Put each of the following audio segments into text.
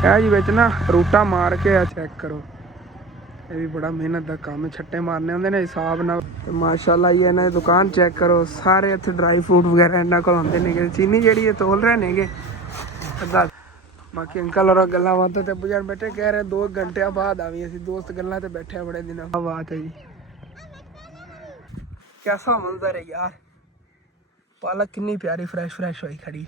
ਇਹ ਜੀ ਵਿੱਚ ਨਾ ਰੂਟਾ ਮਾਰ ਕੇ ਆ ਚੈੱਕ ਕਰੋ। ਇਹ ਵੀ ਬੜਾ ਮਿਹਨਤ ਦਾ ਕੰਮ, ਛੱਟੇ ਮਾਰਨੇ ਹੁੰਦੇ ਨੇ ਹਿਸਾਬ ਨਾਲ। ਤੇ ਮਾਸ਼ਾਅੱਲਾ ਜੀ ਇਹਨਾਂ ਦੀ ਦੁਕਾਨ ਚੈੱਕ ਕਰੋ। ਸਾਰੇ ਇੱਥੇ ਡਰਾਈ ਫਰੂਟ ਵਗੈਰਾ ਇਹਨਾਂ ਕੋਲ ਆਉਂਦੇ ਨੇਗੇ। ਚੀਨੀ ਜਿਹੜੀ ਇਹ ਤੋਲ ਰਹੇ ਨੇਗੇ ਅੱਧਾ। ਬਾਕੀ ਅੰਕਲ ਔਰ ਗੱਲਾਂ ਬਾਤਾਂ ਤੇ ਬੁਝਣ ਬੈਠੇ, ਕਹਿ ਰਹੇ 2 ਘੰਟਿਆਂ ਬਾਅਦ ਆਵੀਂ। ਅਸੀਂ ਦੋਸਤ ਗੱਲਾਂ ਤੇ ਬੈਠੇ ਬੜੇ ਦਿਨਾਂ ਬਾਅਦ। ਹੈ ਜੀ कैसा मंजर है यार, पालक कितनी प्यारी फ्रेश होई खड़ी।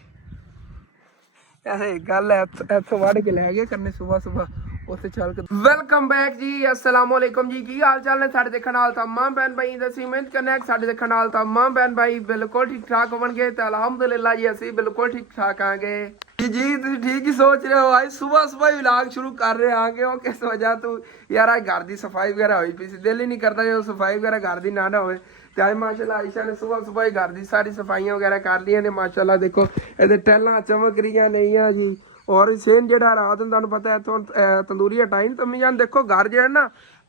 ऐसे गल है इत्थों वड़ के लै गए करने सुबह ਉੱਥੇ ਚੱਲ ਕੇ। ਵੈਲਕਮ ਬੈਕ ਜੀ, अस्सलाम वालेकुम जी। ਕੀ ਹਾਲ ਚਾਲ ਨੇ ਸਾਡੇ ਦੇਖਣ ਵਾਲ तमाम बहन भाई दसी ਮਿਹਨਤ ਕਰਨਾ ਸਾਡੇ ਦੇਖਣ ਵਾਲ तमाम बहन भाई ਬਿਲਕੁਲ ਠੀਕ ਠਾਕ ਹੋਣਗੇ ਤੇ ਅਲਹਮਦੁਲਿਲਾ ਜੀ ਅਸੀਂ ਬਿਲਕੁਲ ਠੀਕ ਠਾਕ ਆਂਗੇ ਜੀ। ਤੁਸੀਂ ਠੀਕ ਹੀ ਸੋਚ ਰਹੇ ਹੋ। ਅੱਜ ਸਵੇਰ ਹੀ ਵਲੌਗ ਸ਼ੁਰੂ ਕਰ ਰਹੇ ਆਂਗੇ। ਉਹ ਕਿਸ ਵਜ੍ਹਾ ਤੋਂ ਯਾਰ ਅੱਜ ਘਰ ਦੀ ਸਫਾਈ ਵਗੈਰਾ ਹੋਈ ਪਈ ਸੀ, ਦਿਲ ਹੀ ਨਹੀਂ ਕਰਦਾ ਜਦੋਂ ਸਫਾਈ ਵਗੈਰਾ ਘਰ ਦੀ ਨਾ ਹੋਵੇ। ਤੇ ਅੱਜ ਮਾਸ਼ਾਅੱਲਾ ਆਇਸ਼ਾ ਨੇ ਸਵੇਰ ਹੀ ਘਰ ਦੀ ਸਾਰੀ ਸਫਾਈਆਂ ਵਗੈਰਾ ਕਰ ਲਈਆਂ ਨੇ। ਮਾਸ਼ਾਅੱਲਾ ਦੇਖੋ ਇਹਦੇ ਟੈਲਾਂ ਚਮਕ ਰਹੀਆਂ ਨੇਗੀਆਂ ਜੀ। और सेन जो रात में तुहानू पता है इतों तंदूरी हटाई तो अम्मी जान देखो घर जो है ना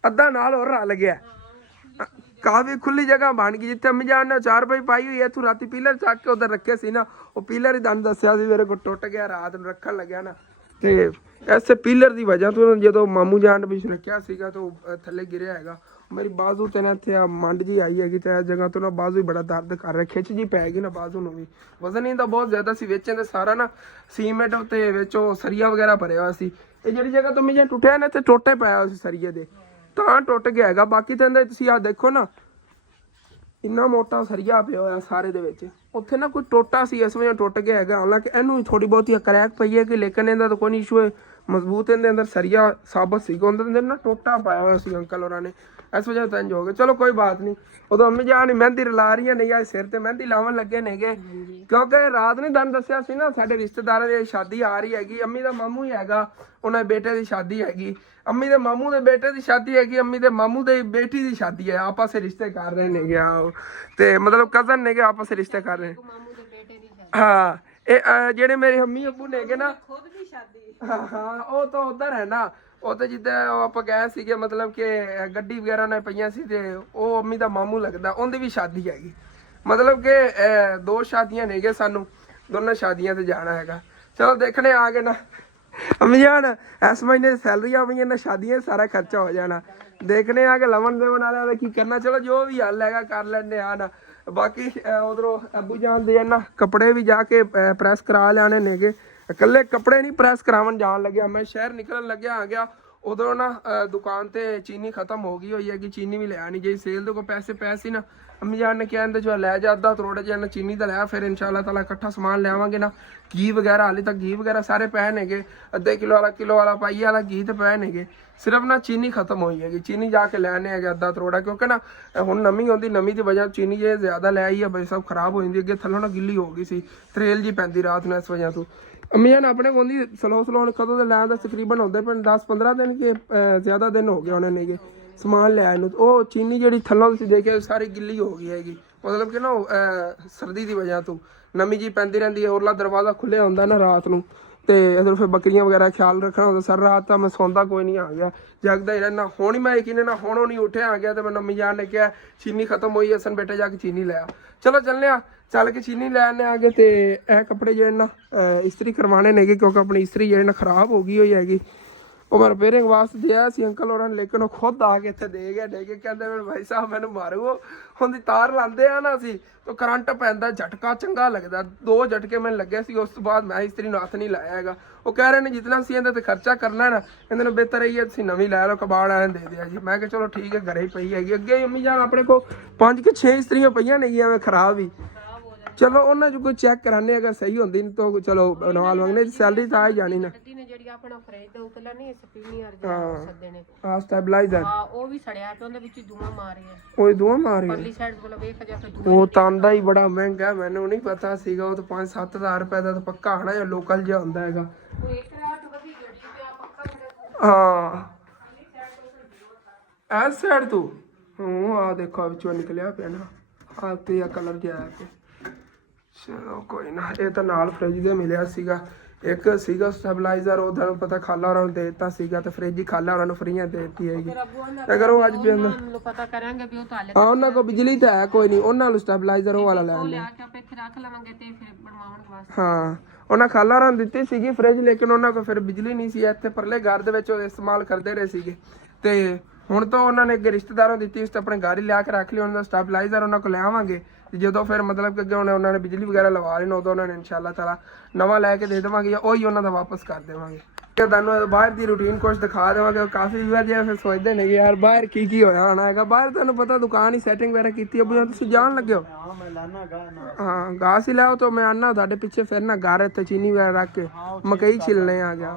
अद्धा नाल होर रल गया। काफ़ी खुली जगह बन गई जिते अम्मी जान ने 4 पाई पाई हुई है। इतों राती पीलर चक के उधर रखे सी ना, वो पीलर ही तुहानू दस्सिया सी मेरे को टुट गया रात में रखन लग्या ना। तो इस पीलर की वजह तो जो मामू जान पिछ रखा सीगा तो थले गिरिया है। मेरी बाजू ते ना इत्थे मंड जी आई हैगी ते इस जगह तो ना बाजू ही बड़ा दर्द कर रहा, खिच जी पै गई ना बाजू नूं भी। वजन ही बहुत ज़्यादा सी विच ते सारा ना सीमेंट ते विच सरिया वगैरह भरिया हुआ सी। ये जिहड़ी जगह तो मैं टुटिया ना इत्थे टोटे पाया हुआ सी सरिये दे तां टुट गया हैगा। बाकी तो इहदे तुसीं आ देखो ना इन्ना मोटा सरिया पिया होया सारे दे विच। उत्थे ना कोई टोटा सी इस वजह टुट गया हैगा। हालांकि इहनूं थोड़ी बहुत क्रैक पई है कि लेकिन इहदा तो कोई इशू है, मजबूत इहदे अंदर सरिया साबत सी। उहदे अंदर ना टोटा पाया हुआ सी अंकल होरां ने, इस वजह तो इंज हो गया। चलो कोई बात नहीं। उदों अम्मी जान मेहंदी ला रही है नहीं आज सिर ते मेहंदी लावन लगे नेगे क्योंकि रात ने तुहानू दस्सिया सी ना साडे रिश्तेदारां दी शादी आ रही हैगी। अम्मी दा मामू ही हैगा, उन्हां बेटे दी शादी हैगी। अम्मी दे मामू दे बेटे दी शादी हैगी, अम्मी दे मामू दे बेटी दी शादी है। आपस में रिश्ते कर रहे नेगे ते मतलब कजन नेगे आपस में रिश्ते कर रहे। हाँ ये जेडे मेरे अम्मी अब्बू नेगे ना हाँ वो तो उधर है ना। ਉਹ ਤਾਂ ਜਿੱਦਾਂ ਆਪਾਂ ਗਏ ਸੀਗੇ ਮਤਲਬ ਕਿ ਗੱਡੀ ਵਗੈਰਾ ਨੇ ਪਈਆਂ ਸੀ ਤੇ ਉਹ ਅੰਮੀ ਦਾ ਮਾਮੂ ਲੱਗਦਾ, ਉਹਦੀ ਵੀ ਸ਼ਾਦੀ ਹੈਗੀ। ਮਤਲਬ ਕਿ 2 ਸ਼ਾਦੀਆਂ ਨੇਗੇ, ਸਾਨੂੰ ਦੋਨਾਂ ਸ਼ਾਦੀਆਂ ਤੇ ਜਾਣਾ ਹੈਗਾ। ਚਲੋ ਦੇਖਣੇ ਆ ਗਏ ਨਾ ਅੰਮੀ ਜਾਨ ਇਸ ਮਹੀਨੇ ਸੈਲਰੀ ਆਵੀਆਂ ਨਾ ਸ਼ਾਦੀਆਂ ਸਾਰਾ ਖਰਚਾ ਹੋ ਜਾਣਾ। ਦੇਖਣੇ ਆ ਕਿ ਲਵਣ ਦੇਵਣ ਵਾਲਿਆਂ ਦਾ ਕੀ ਕਰਨਾ। ਚਲੋ ਜੋ ਵੀ ਹੱਲ ਹੈਗਾ ਕਰ ਲੈਣੇ ਆ ਨਾ। ਬਾਕੀ ਉਧਰੋਂ ਅੱਬੂ ਜਾਨ ਦੇ ਨਾ ਕੱਪੜੇ ਵੀ ਜਾ ਕੇ ਪ੍ਰੈਸ ਕਰਾ ਲਿਆਣੇ ਨੇਗੇ। इकल्ले कपड़े नहीं प्रेस करावन जान लगे, मैं शहर निकलन लगे आ गया। उधरों ना दुकान ते चीनी खत्म हो गई हुई है कि चीनी भी लिया नहीं जी। सेल दे को पैसे ना अम्मी जान ने क्या जो लै जा अद्धा करोड़ जो चीनी का लिया। फिर इंशाअल्लाह ताला इकट्ठा समान लियावांगे ना। घी वगैरह हाले तक घी वगैरह सारे पै नेगे, अद्धे किलो वाला पाई वाला घी तो पै नेगे। सिर्फ ना चीनी खत्म हुई हैगी, चीनी जाके लैने है अद्धा करोड़। क्योंकि ना हुण नमी आउंदी, नमी की वजह चीनी जे ज़्यादा लै आई है भाई सब खराब हो जाती। अगे थल्लों ना गिल्ली हो गई सी, त्रेल जी पैंदी रात में इस वजह तो। अम्मी जान अपने को स्लो कदों के लैन तकरीबन होंगे पर 10-15 दिन के ज़्यादा दिन हो गए होने नेगे समान लैन। वो चीनी जी थलों देखे सारी गिल्ली हो गई हैगी, मतलब कि ना सर्दी की वजह तो नमी जी पैंती रही है। उरला दरवाज़ा खुले होंगे ना रात को तो इधर फिर बकरियां वगैरह ख्याल रखना होता। सर रात तो मैं सौंदा कोई नहीं आ गया, जगदा ही रहना। हुण ही मैं यकीन ना हुण नहीं उठे आ गया तो मैं अम्मी जान ने कहा चीनी खत्म हुई है, सन बेटे जाके चीनी लिया। चलो चलने चल के चीनी लैने आ गए। तो यह कपड़े जो ना इस्त्री करवाने नेगे क्योंकि अपनी इस्त्री जो ना खराब हो गई हुई हैगी। वो मैं रिपेयरिंग वास्ते दिया सी अंकल होरां ने, लेकिन वो खुद आके इत्थे दे गया डेगे। कहते मेरे भाई साहब मैनू मारो हुंदी तार लांदे आ ना असीं तो करंट पैंदा, झटका चंगा लगदा। 2 झटके मैनूं लगे सी, उस तो बाद मैं इस्त्री नूं हत्थ नहीं लाया हैगा। वो कह रहे हैं जितना असीं इहदे ते खर्चा करना है ना इहदे नालों बेहतर है तुसीं नवीं लै लो, कबाड़ वाले दे दिया जी। मैं कहा चलो ठीक है घरे ही पई हैगी। अगे अम्मी जान अपने को 5 कि 6 इस्त्रियां पईयां नेगियां एवें खराब ही। चलो उन्हें जो कोई चेक कराने अगर सही होंदी तो चलो नवाल मंगने सैलरी तो आ ही जानी ना। हां स्टेबलाइजर ओए धुआं मार गया। वो तांदा ही बड़ा महंगा है, मैंने नहीं पता सीगा। वो तो 5-7 हज़ार रुपए का तो पक्का आना या लोकल जो होंदा हैगा। हाँ इस साइड तो आ देखो बिचों निकलिया पे ना हाँ तो यह कलर जो आया पे। चलो कोई ना, ये तो नाल फ्रिज दे मिलिया सीगा। एक सीगा स्टेबलाइजर उधर पता खाला और दे दिता सीगा तो फ्रिज ही खाला और फ्रीयां दे दी हैगी। अगर वो अज पे पता करेंगे भी तो हां उन्हां को बिजली तो है कोई नहीं, उन्हां नु स्टेबलाइजर वो वाला ले आके रख लवांगे ते फिर बनवाउण वास्ते। हां ਉਹਨਾਂ ਖਾਲਾ ਹੋਰਾਂ ਨੂੰ ਦਿੱਤੀ ਸੀਗੀ ਫ੍ਰਿਜ, ਲੇਕਿਨ ਉਹਨਾਂ ਕੋਲ ਫਿਰ ਬਿਜਲੀ ਨਹੀਂ ਸੀ, ਇੱਥੇ ਪਰਲੇ ਘਰ ਦੇ ਵਿੱਚ ਉਹ ਇਸਤੇਮਾਲ ਕਰਦੇ ਰਹੇ ਸੀਗੇ। ਤੇ ਹੁਣ ਤਾਂ ਉਹਨਾਂ ਨੇ ਅੱਗੇ ਰਿਸ਼ਤੇਦਾਰਾਂ ਦਿੱਤੀ, ਉਸ ਤੇ ਆਪਣੇ ਘਰ ਹੀ ਲਿਆ ਕੇ ਰੱਖ ਲਈ। ਉਹਨਾਂ ਦਾ ਸਟੈਬਲਾਈਜ਼ਰ ਉਹਨਾਂ ਕੋਲ ਲਿਆਵਾਂਗੇ, ਜਦੋਂ ਫਿਰ ਮਤਲਬ ਕਿ ਅੱਗੇ ਉਹਨਾਂ ਨੇ ਬਿਜਲੀ ਵਗੈਰਾ ਲਵਾ ਲੈਣਾ, ਉਦੋਂ ਉਹਨਾਂ ਨੇ ਇਨਸ਼ਾਅੱਲਾ ਤਾਲਾ ਨਵਾਂ ਲੈ ਕੇ ਦੇ ਦੇਵਾਂਗੇ, ਉਹੀ ਉਹਨਾਂ ਦਾ ਵਾਪਸ ਕਰ ਦੇਵਾਂਗੇ। ਤੇ ਤੁਹਾਨੂੰ ਬਾਹਰ ਦੀ ਰੂਟੀਨ ਕੁਛ ਦਿਖਾ ਦੇਵਾਂਗੇ। ਕਾਫੀ ਵੀਰ ਜਿਹਾ ਫਿਰ ਸੋਚਦੇ ਨੇ ਕਿ ਯਾਰ ਬਾਹਰ ਕੀ ਹੋਇਆ ਹੋਣਾ ਹੈਗਾ। ਬਾਹਰ ਤੁਹਾਨੂੰ ਪਤਾ ਦੁਕਾਨ ਹੀ ਸੈਟਿੰਗ ਵਗੈਰਾ ਕੀਤੀ ਹੈ, ਤੁਸੀਂ ਜਾਣ ਲੱਗੇ ਹੋ। ਹਾਂ ਗਾਸ ਹੀ ਲਾਓ, ਤਾਂ ਮੈਂ ਆਨਾ ਤੁਹਾਡੇ ਪਿੱਛੇ ਫਿਰ ਨਾ ਘਰ ਇੱਥੇ ਚੀਨੀ ਵਗੈਰਾ ਰੱਖ ਕੇ ਮਕਈ ਛਿਲਣੇ ਆ ਗਿਆ।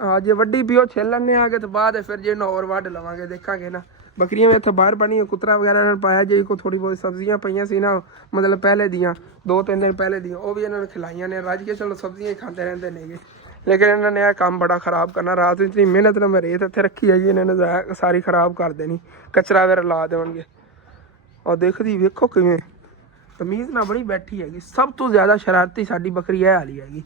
ਹਾਂ ਜੇ ਵੱਡੀ ਵੀ ਉਹ ਛਿਲ ਲੈਣੇ ਆ ਗਏ ਤੇ ਬਾਅਦ ਫਿਰ ਜੇ ਹੋਰ ਵੱਢ ਲਵਾਂਗੇ, ਦੇਖਾਂਗੇ ਨਾ। ਬੱਕਰੀਆਂ ਵੀ ਇੱਥੇ ਬਾਹਰ ਬਣੀਆਂ, ਕੁੱਤਰਾ ਵਗੈਰਾ ਇਹਨਾਂ ਨੇ ਪਾਇਆ। ਜੇ ਕੋਈ ਥੋੜੀ ਬਹੁਤ ਸਬਜ਼ੀਆਂ ਪਈਆਂ ਸੀ ਨਾ, ਮਤਲਬ ਪਹਿਲੇ ਦੀਆਂ 2-3 ਦਿਨ ਪਹਿਲੇ ਦੀਆਂ, ਉਹ ਵੀ ਇਹਨਾਂ ਨੇ ਖਿਲਾਈਆਂ ਨੇ। ਰੱਜ ਕੇ ਚਲੋ ਸਬਜ਼ੀਆਂ ਹੀ ਖਾਂਦੇ ਰਹਿੰਦੇ ਨੇਗੇ, ਲੇਕਿਨ ਇਹਨਾਂ ਨੇ ਇਹ ਕੰਮ ਬੜਾ ਖਰਾਬ ਕਰਨਾ। ਰਾਤ ਇਤਨੀ ਮਿਹਨਤ ਨਾਲ ਮੈਂ ਰੇਤ ਇੱਥੇ ਰੱਖੀ ਹੈਗੀ, ਇਹਨਾਂ ਨੇ ਸਾਰੀ ਖਰਾਬ ਕਰ ਦੇਣੀ, ਕਚਰਾ ਵਗੈਰਾ ਲਾ ਦੇਣਗੇ। ਔਰ ਦੇਖਦੀ ਵੇਖੋ ਕਿਵੇਂ ਤਮੀਜ਼ ਨਾਲ ਬੜੀ ਬੈਠੀ ਹੈਗੀ। ਸਭ ਤੋਂ ਜ਼ਿਆਦਾ ਸ਼ਰਾਰਤੀ ਸਾਡੀ ਬੱਕਰੀ ਇਹ ਵਾਲੀ ਹੈਗੀ।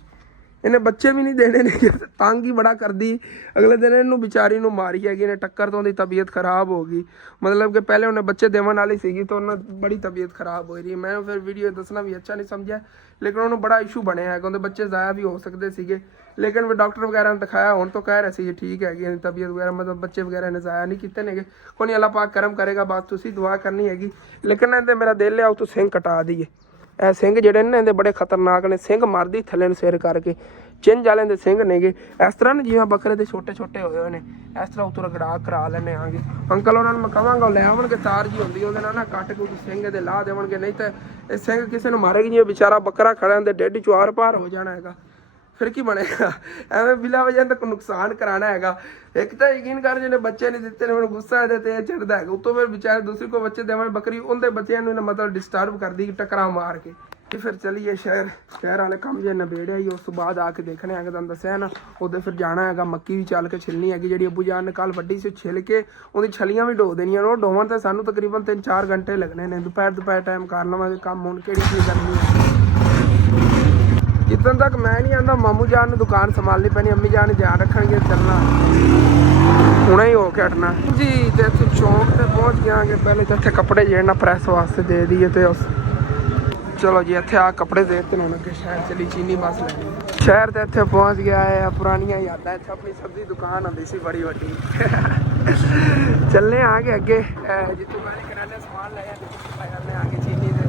ਇਹਨੇ ਬੱਚੇ ਵੀ ਨਹੀਂ ਦੇਣੇ ਨੇ, ਤੰਗ ਹੀ ਬੜਾ ਕਰਦੀ। ਅਗਲੇ ਦਿਨ ਇਹਨੂੰ ਵਿਚਾਰੀ ਨੂੰ ਮਾਰੀ ਹੈਗੀ ਨੇ ਟੱਕਰ ਤੋਂ, ਉਹਦੀ ਤਬੀਅਤ ਖਰਾਬ ਹੋ ਗਈ। ਮਤਲਬ ਕਿ ਪਹਿਲੇ ਉਹਨੇ ਬੱਚੇ ਦੇਵਣ ਵਾਲੀ ਸੀਗੀ ਤਾਂ ਉਹਨਾਂ ਬੜੀ ਤਬੀਅਤ ਖਰਾਬ ਹੋ ਰਹੀ। ਮੈਂ ਫਿਰ ਵੀਡੀਓ ਦੱਸਣਾ ਵੀ ਅੱਛਾ ਨਹੀਂ ਸਮਝਿਆ, ਲੇਕਿਨ ਉਹਨੂੰ ਬੜਾ ਇਸ਼ੂ ਬਣਿਆ ਹੈਗਾ। ਉਹਦੇ ਬੱਚੇ ਜ਼ਾਇਆ ਵੀ ਹੋ ਸਕਦੇ ਸੀਗੇ, ਲੇਕਿਨ ਵੀ ਡਾਕਟਰ ਵਗੈਰਾ ਨੇ ਦਿਖਾਇਆ, ਹੁਣ ਤੋਂ ਕਹਿ ਰਹੇ ਸੀ ਠੀਕ ਹੈਗੀ ਤਬੀਅਤ ਵਗੈਰਾ, ਮਤਲਬ ਬੱਚੇ ਵਗੈਰਾ ਨੇ ਜ਼ਾਇਆ ਨਹੀਂ ਕੀਤੇ ਨੇਗੇ। ਕੋਈ ਨਹੀਂ, ਅੱਲਾਹ ਪਾਕ ਕਰਮ ਕਰੇਗਾ, ਬਾਤ ਤੁਸੀਂ ਦੁਆ ਕਰਨੀ ਹੈਗੀ। ਲੇਕਿਨ ਇਹਦੇ ਮੇਰਾ ਦਿਲ ਹੈ ਉਹ ਤੋਂ ਸਿੰਘ ਕਟਾ ਦਈਏ। ਇਹ ਸਿੰਘ ਜਿਹੜੇ ਨੇ ਇਹਦੇ ਬੜੇ ਖਤਰਨਾਕ ਨੇ, ਸਿੰਘ ਮਾਰਦੀ ਥੱਲੇ ਨੂੰ ਸਿਰ ਕਰਕੇ। ਚਿੰਝ ਵਾਲਿਆਂ ਦੇ ਸਿੰਘ ਨੇਗੇ ਇਸ ਤਰ੍ਹਾਂ ਨੇ ਜਿਵੇਂ ਬੱਕਰੇ ਦੇ ਛੋਟੇ ਛੋਟੇ ਹੋਏ ਨੇ, ਇਸ ਤਰ੍ਹਾਂ ਉੱਤੋਂ ਰਗੜਾ ਕਰਾ ਲੈਣੇ ਆਂਗੇ। ਅੰਕਲ ਉਹਨਾਂ ਨੂੰ ਮੈਂ ਕਹਾਂਗਾ ਲੈ ਆਵਣਗੇ ਤਾਰ ਜੀ ਹੁੰਦੀ, ਉਹਦੇ ਨਾਲ ਨਾ ਕੱਟ ਕੇ ਸਿੰਘ ਦੇ ਲਾ ਦੇਵਣਗੇ, ਨਹੀਂ ਤਾਂ ਇਹ ਸਿੰਘ ਕਿਸੇ ਨੂੰ ਮਾਰੇਗੀ। ਜਿਵੇਂ ਵਿਚਾਰਾ ਬੱਕਰਾ ਖੜਾ ਹੁੰਦੇ ਢਿੱਡ ਚੋਂ ਆਰ ਪਾਰ ਹੋ ਜਾਣਾ ਹੈਗਾ, ਫਿਰ ਕੀ ਬਣੇਗਾ। ਐਵੇਂ ਬਿਲਾ ਵਜ੍ਹਾ ਤੱਕ ਨੁਕਸਾਨ ਕਰਾਉਣਾ ਹੈਗਾ। ਇੱਕ ਤਾਂ ਯਕੀਨ ਕਰ ਜਿਹਨੇ ਬੱਚੇ ਨਹੀਂ ਦਿੱਤੇ ਨੇ, ਹੁਣ ਗੁੱਸਾ ਇਹਦੇ ਤੇ ਚੜਦਾ ਹੈਗਾ। ਉੱਤੋਂ ਫਿਰ ਵਿਚਾਰੇ ਦੂਸਰੀ ਕੋਈ ਬੱਚੇ ਦੇਵਣ ਬੱਕਰੀ, ਉਹਦੇ ਬੱਚਿਆਂ ਨੂੰ ਮਤਲਬ ਡਿਸਟਰਬ ਕਰਦੀ ਟੱਕਰਾਂ ਮਾਰ ਕੇ। ਫਿਰ ਚਲੀਏ ਸ਼ਹਿਰ ਵਾਲੇ ਕੰਮ ਜੇ ਨਬੇੜਿਆ ਹੀ, ਉਸ ਤੋਂ ਬਾਅਦ ਆ ਕੇ ਦੇਖਣੇ ਹੈਗਾ। ਤੁਹਾਨੂੰ ਦੱਸਿਆ ਨਾ ਉਹਦੇ ਫਿਰ ਜਾਣਾ ਹੈਗਾ। ਮੱਕੀ ਵੀ ਚੱਲ ਕੇ ਛਿਲਣੀ ਹੈਗੀ, ਜਿਹੜੀ ਅੱਬੂ ਜਾਨ ਨੇ ਕੱਲ ਵੱਡੀ ਸੀ, ਛਿਲ ਕੇ ਉਹਦੀ ਛਲੀਆਂ ਵੀ ਢੋ ਦੇਣੀਆਂ। ਉਹ ਢੋਵਣ ਤੇ ਸਾਨੂੰ ਤਕਰੀਬਨ 3-4 ਘੰਟੇ ਲੱਗਣੇ ਨੇ। ਦੁਪਹਿਰ ਟਾਈਮ ਕਰ ਲਵਾਂਗੇ ਕੰਮ। ਹੁਣ ਕਿਹੜੀ ਚੀਜ਼ ਕਰਨੀ ਹੈ, ਜਿੱਦਣ ਤੱਕ ਮੈਂ ਨਹੀਂ ਆਉਂਦਾ ਮਾਮੂ ਜਾਨ ਨੂੰ ਦੁਕਾਨ ਸੰਭਾਲਣੀ ਪੈਣੀ, ਅੰਮੀ ਜਾਨ ਨੇ ਧਿਆਨ ਰੱਖਣਗੇ। ਚੱਲਣਾ ਹੁਣੇ ਹੀ ਹੋ ਕੇ ਹਟਣਾ ਜੀ। ਤੇ ਇੱਥੇ ਚੌਂਕ ਤੇ ਪਹੁੰਚ ਜਾਵਾਂਗੇ। ਪਹਿਲੇ ਤਾਂ ਇੱਥੇ ਕੱਪੜੇ ਜਿਹੜੇ ਨਾ ਪ੍ਰੈਸ ਵਾਸਤੇ ਦੇ ਦਈਏ ਤੇ ਉਸ ਚਲੋ ਜੀ ਇੱਥੇ ਆ ਕੱਪੜੇ ਦੇ ਦਿੱਤੇ ਨੇ। ਅੱਗੇ ਸ਼ਹਿਰ ਚਲੀ ਚੀਨੀ ਬੱਸ ਲੈਣੀ। ਸ਼ਹਿਰ ਤੇ ਇੱਥੇ ਪਹੁੰਚ ਗਿਆ ਹੈ। ਪੁਰਾਣੀਆਂ ਯਾਦਾਂ, ਇੱਥੇ ਆਪਣੀ ਸਬਜ਼ੀ ਦੁਕਾਨ ਹੁੰਦੀ ਸੀ ਬੜੀ ਵੱਡੀ। ਚੱਲਨੇ ਆ ਕੇ ਅੱਗੇ ਜਿੱਥੋਂ ਮੈਂ ਕਰਿਆਨੇ ਸਮਾਨ ਲੈ ਜਾਂਦੇ ਆ ਕੇ ਚੀਨੀ ਦੇ।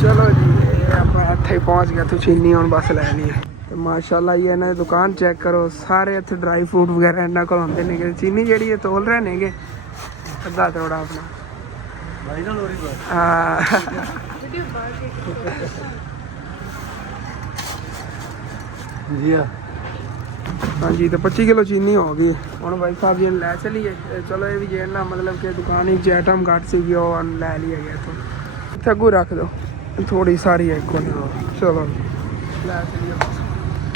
ਚਲੋ ਜੀ ਆਪਾਂ ਇੱਥੇ ਹੀ ਪਹੁੰਚ ਗਿਆ। ਤੂੰ ਚੀਨੀ ਹੁਣ ਬੱਸ ਲੈ ਲਈ ਤੇ ਮਾਸ਼ਾਅੱਲਾ ਜੀ ਇਹਨਾਂ ਦੀ ਦੁਕਾਨ ਚੈੱਕ ਕਰੋ। ਸਾਰੇ ਇੱਥੇ ਡਰਾਈ ਫਰੂਟ ਵਗੈਰਾ ਇਹਨਾਂ ਕੋਲ ਹੁੰਦੇ ਨੇਗੇ। ਚੀਨੀ ਜਿਹੜੀ ਇਹ ਤੋਲ ਰਹੇ ਨੇਗੇ ਅੱਧਾ ਕਰੋੜਾ ਆਪਣਾ। ਹਾਂਜੀ ਤੇ 25 ਕਿਲੋ ਚੀਨੀ ਹੋ ਗਈ। ਹੁਣ ਭਾਈ ਸਾਹਿਬ ਜੀ ਲੈ ਚਲੀਏ। ਚਲੋ ਇਹ ਵੀ ਜੇ ਨਾ ਮਤਲਬ ਕਿ ਦੁਕਾਨ ਵਿੱਚ ਆਈਟਮ ਘੱਟ ਸੀਗੀ, ਉਹ ਲੈ ਲਈ ਹੈਗੇ ਇੱਥੋਂ। ਇੱਥੇ ਅੱਗੂ ਰੱਖ ਦਿਓ, ਥੋੜੀ ਸਾਰੀ ਹੈ ਇੱਕੋ। ਚਲੋ ਲੈ ਚਲੀਏ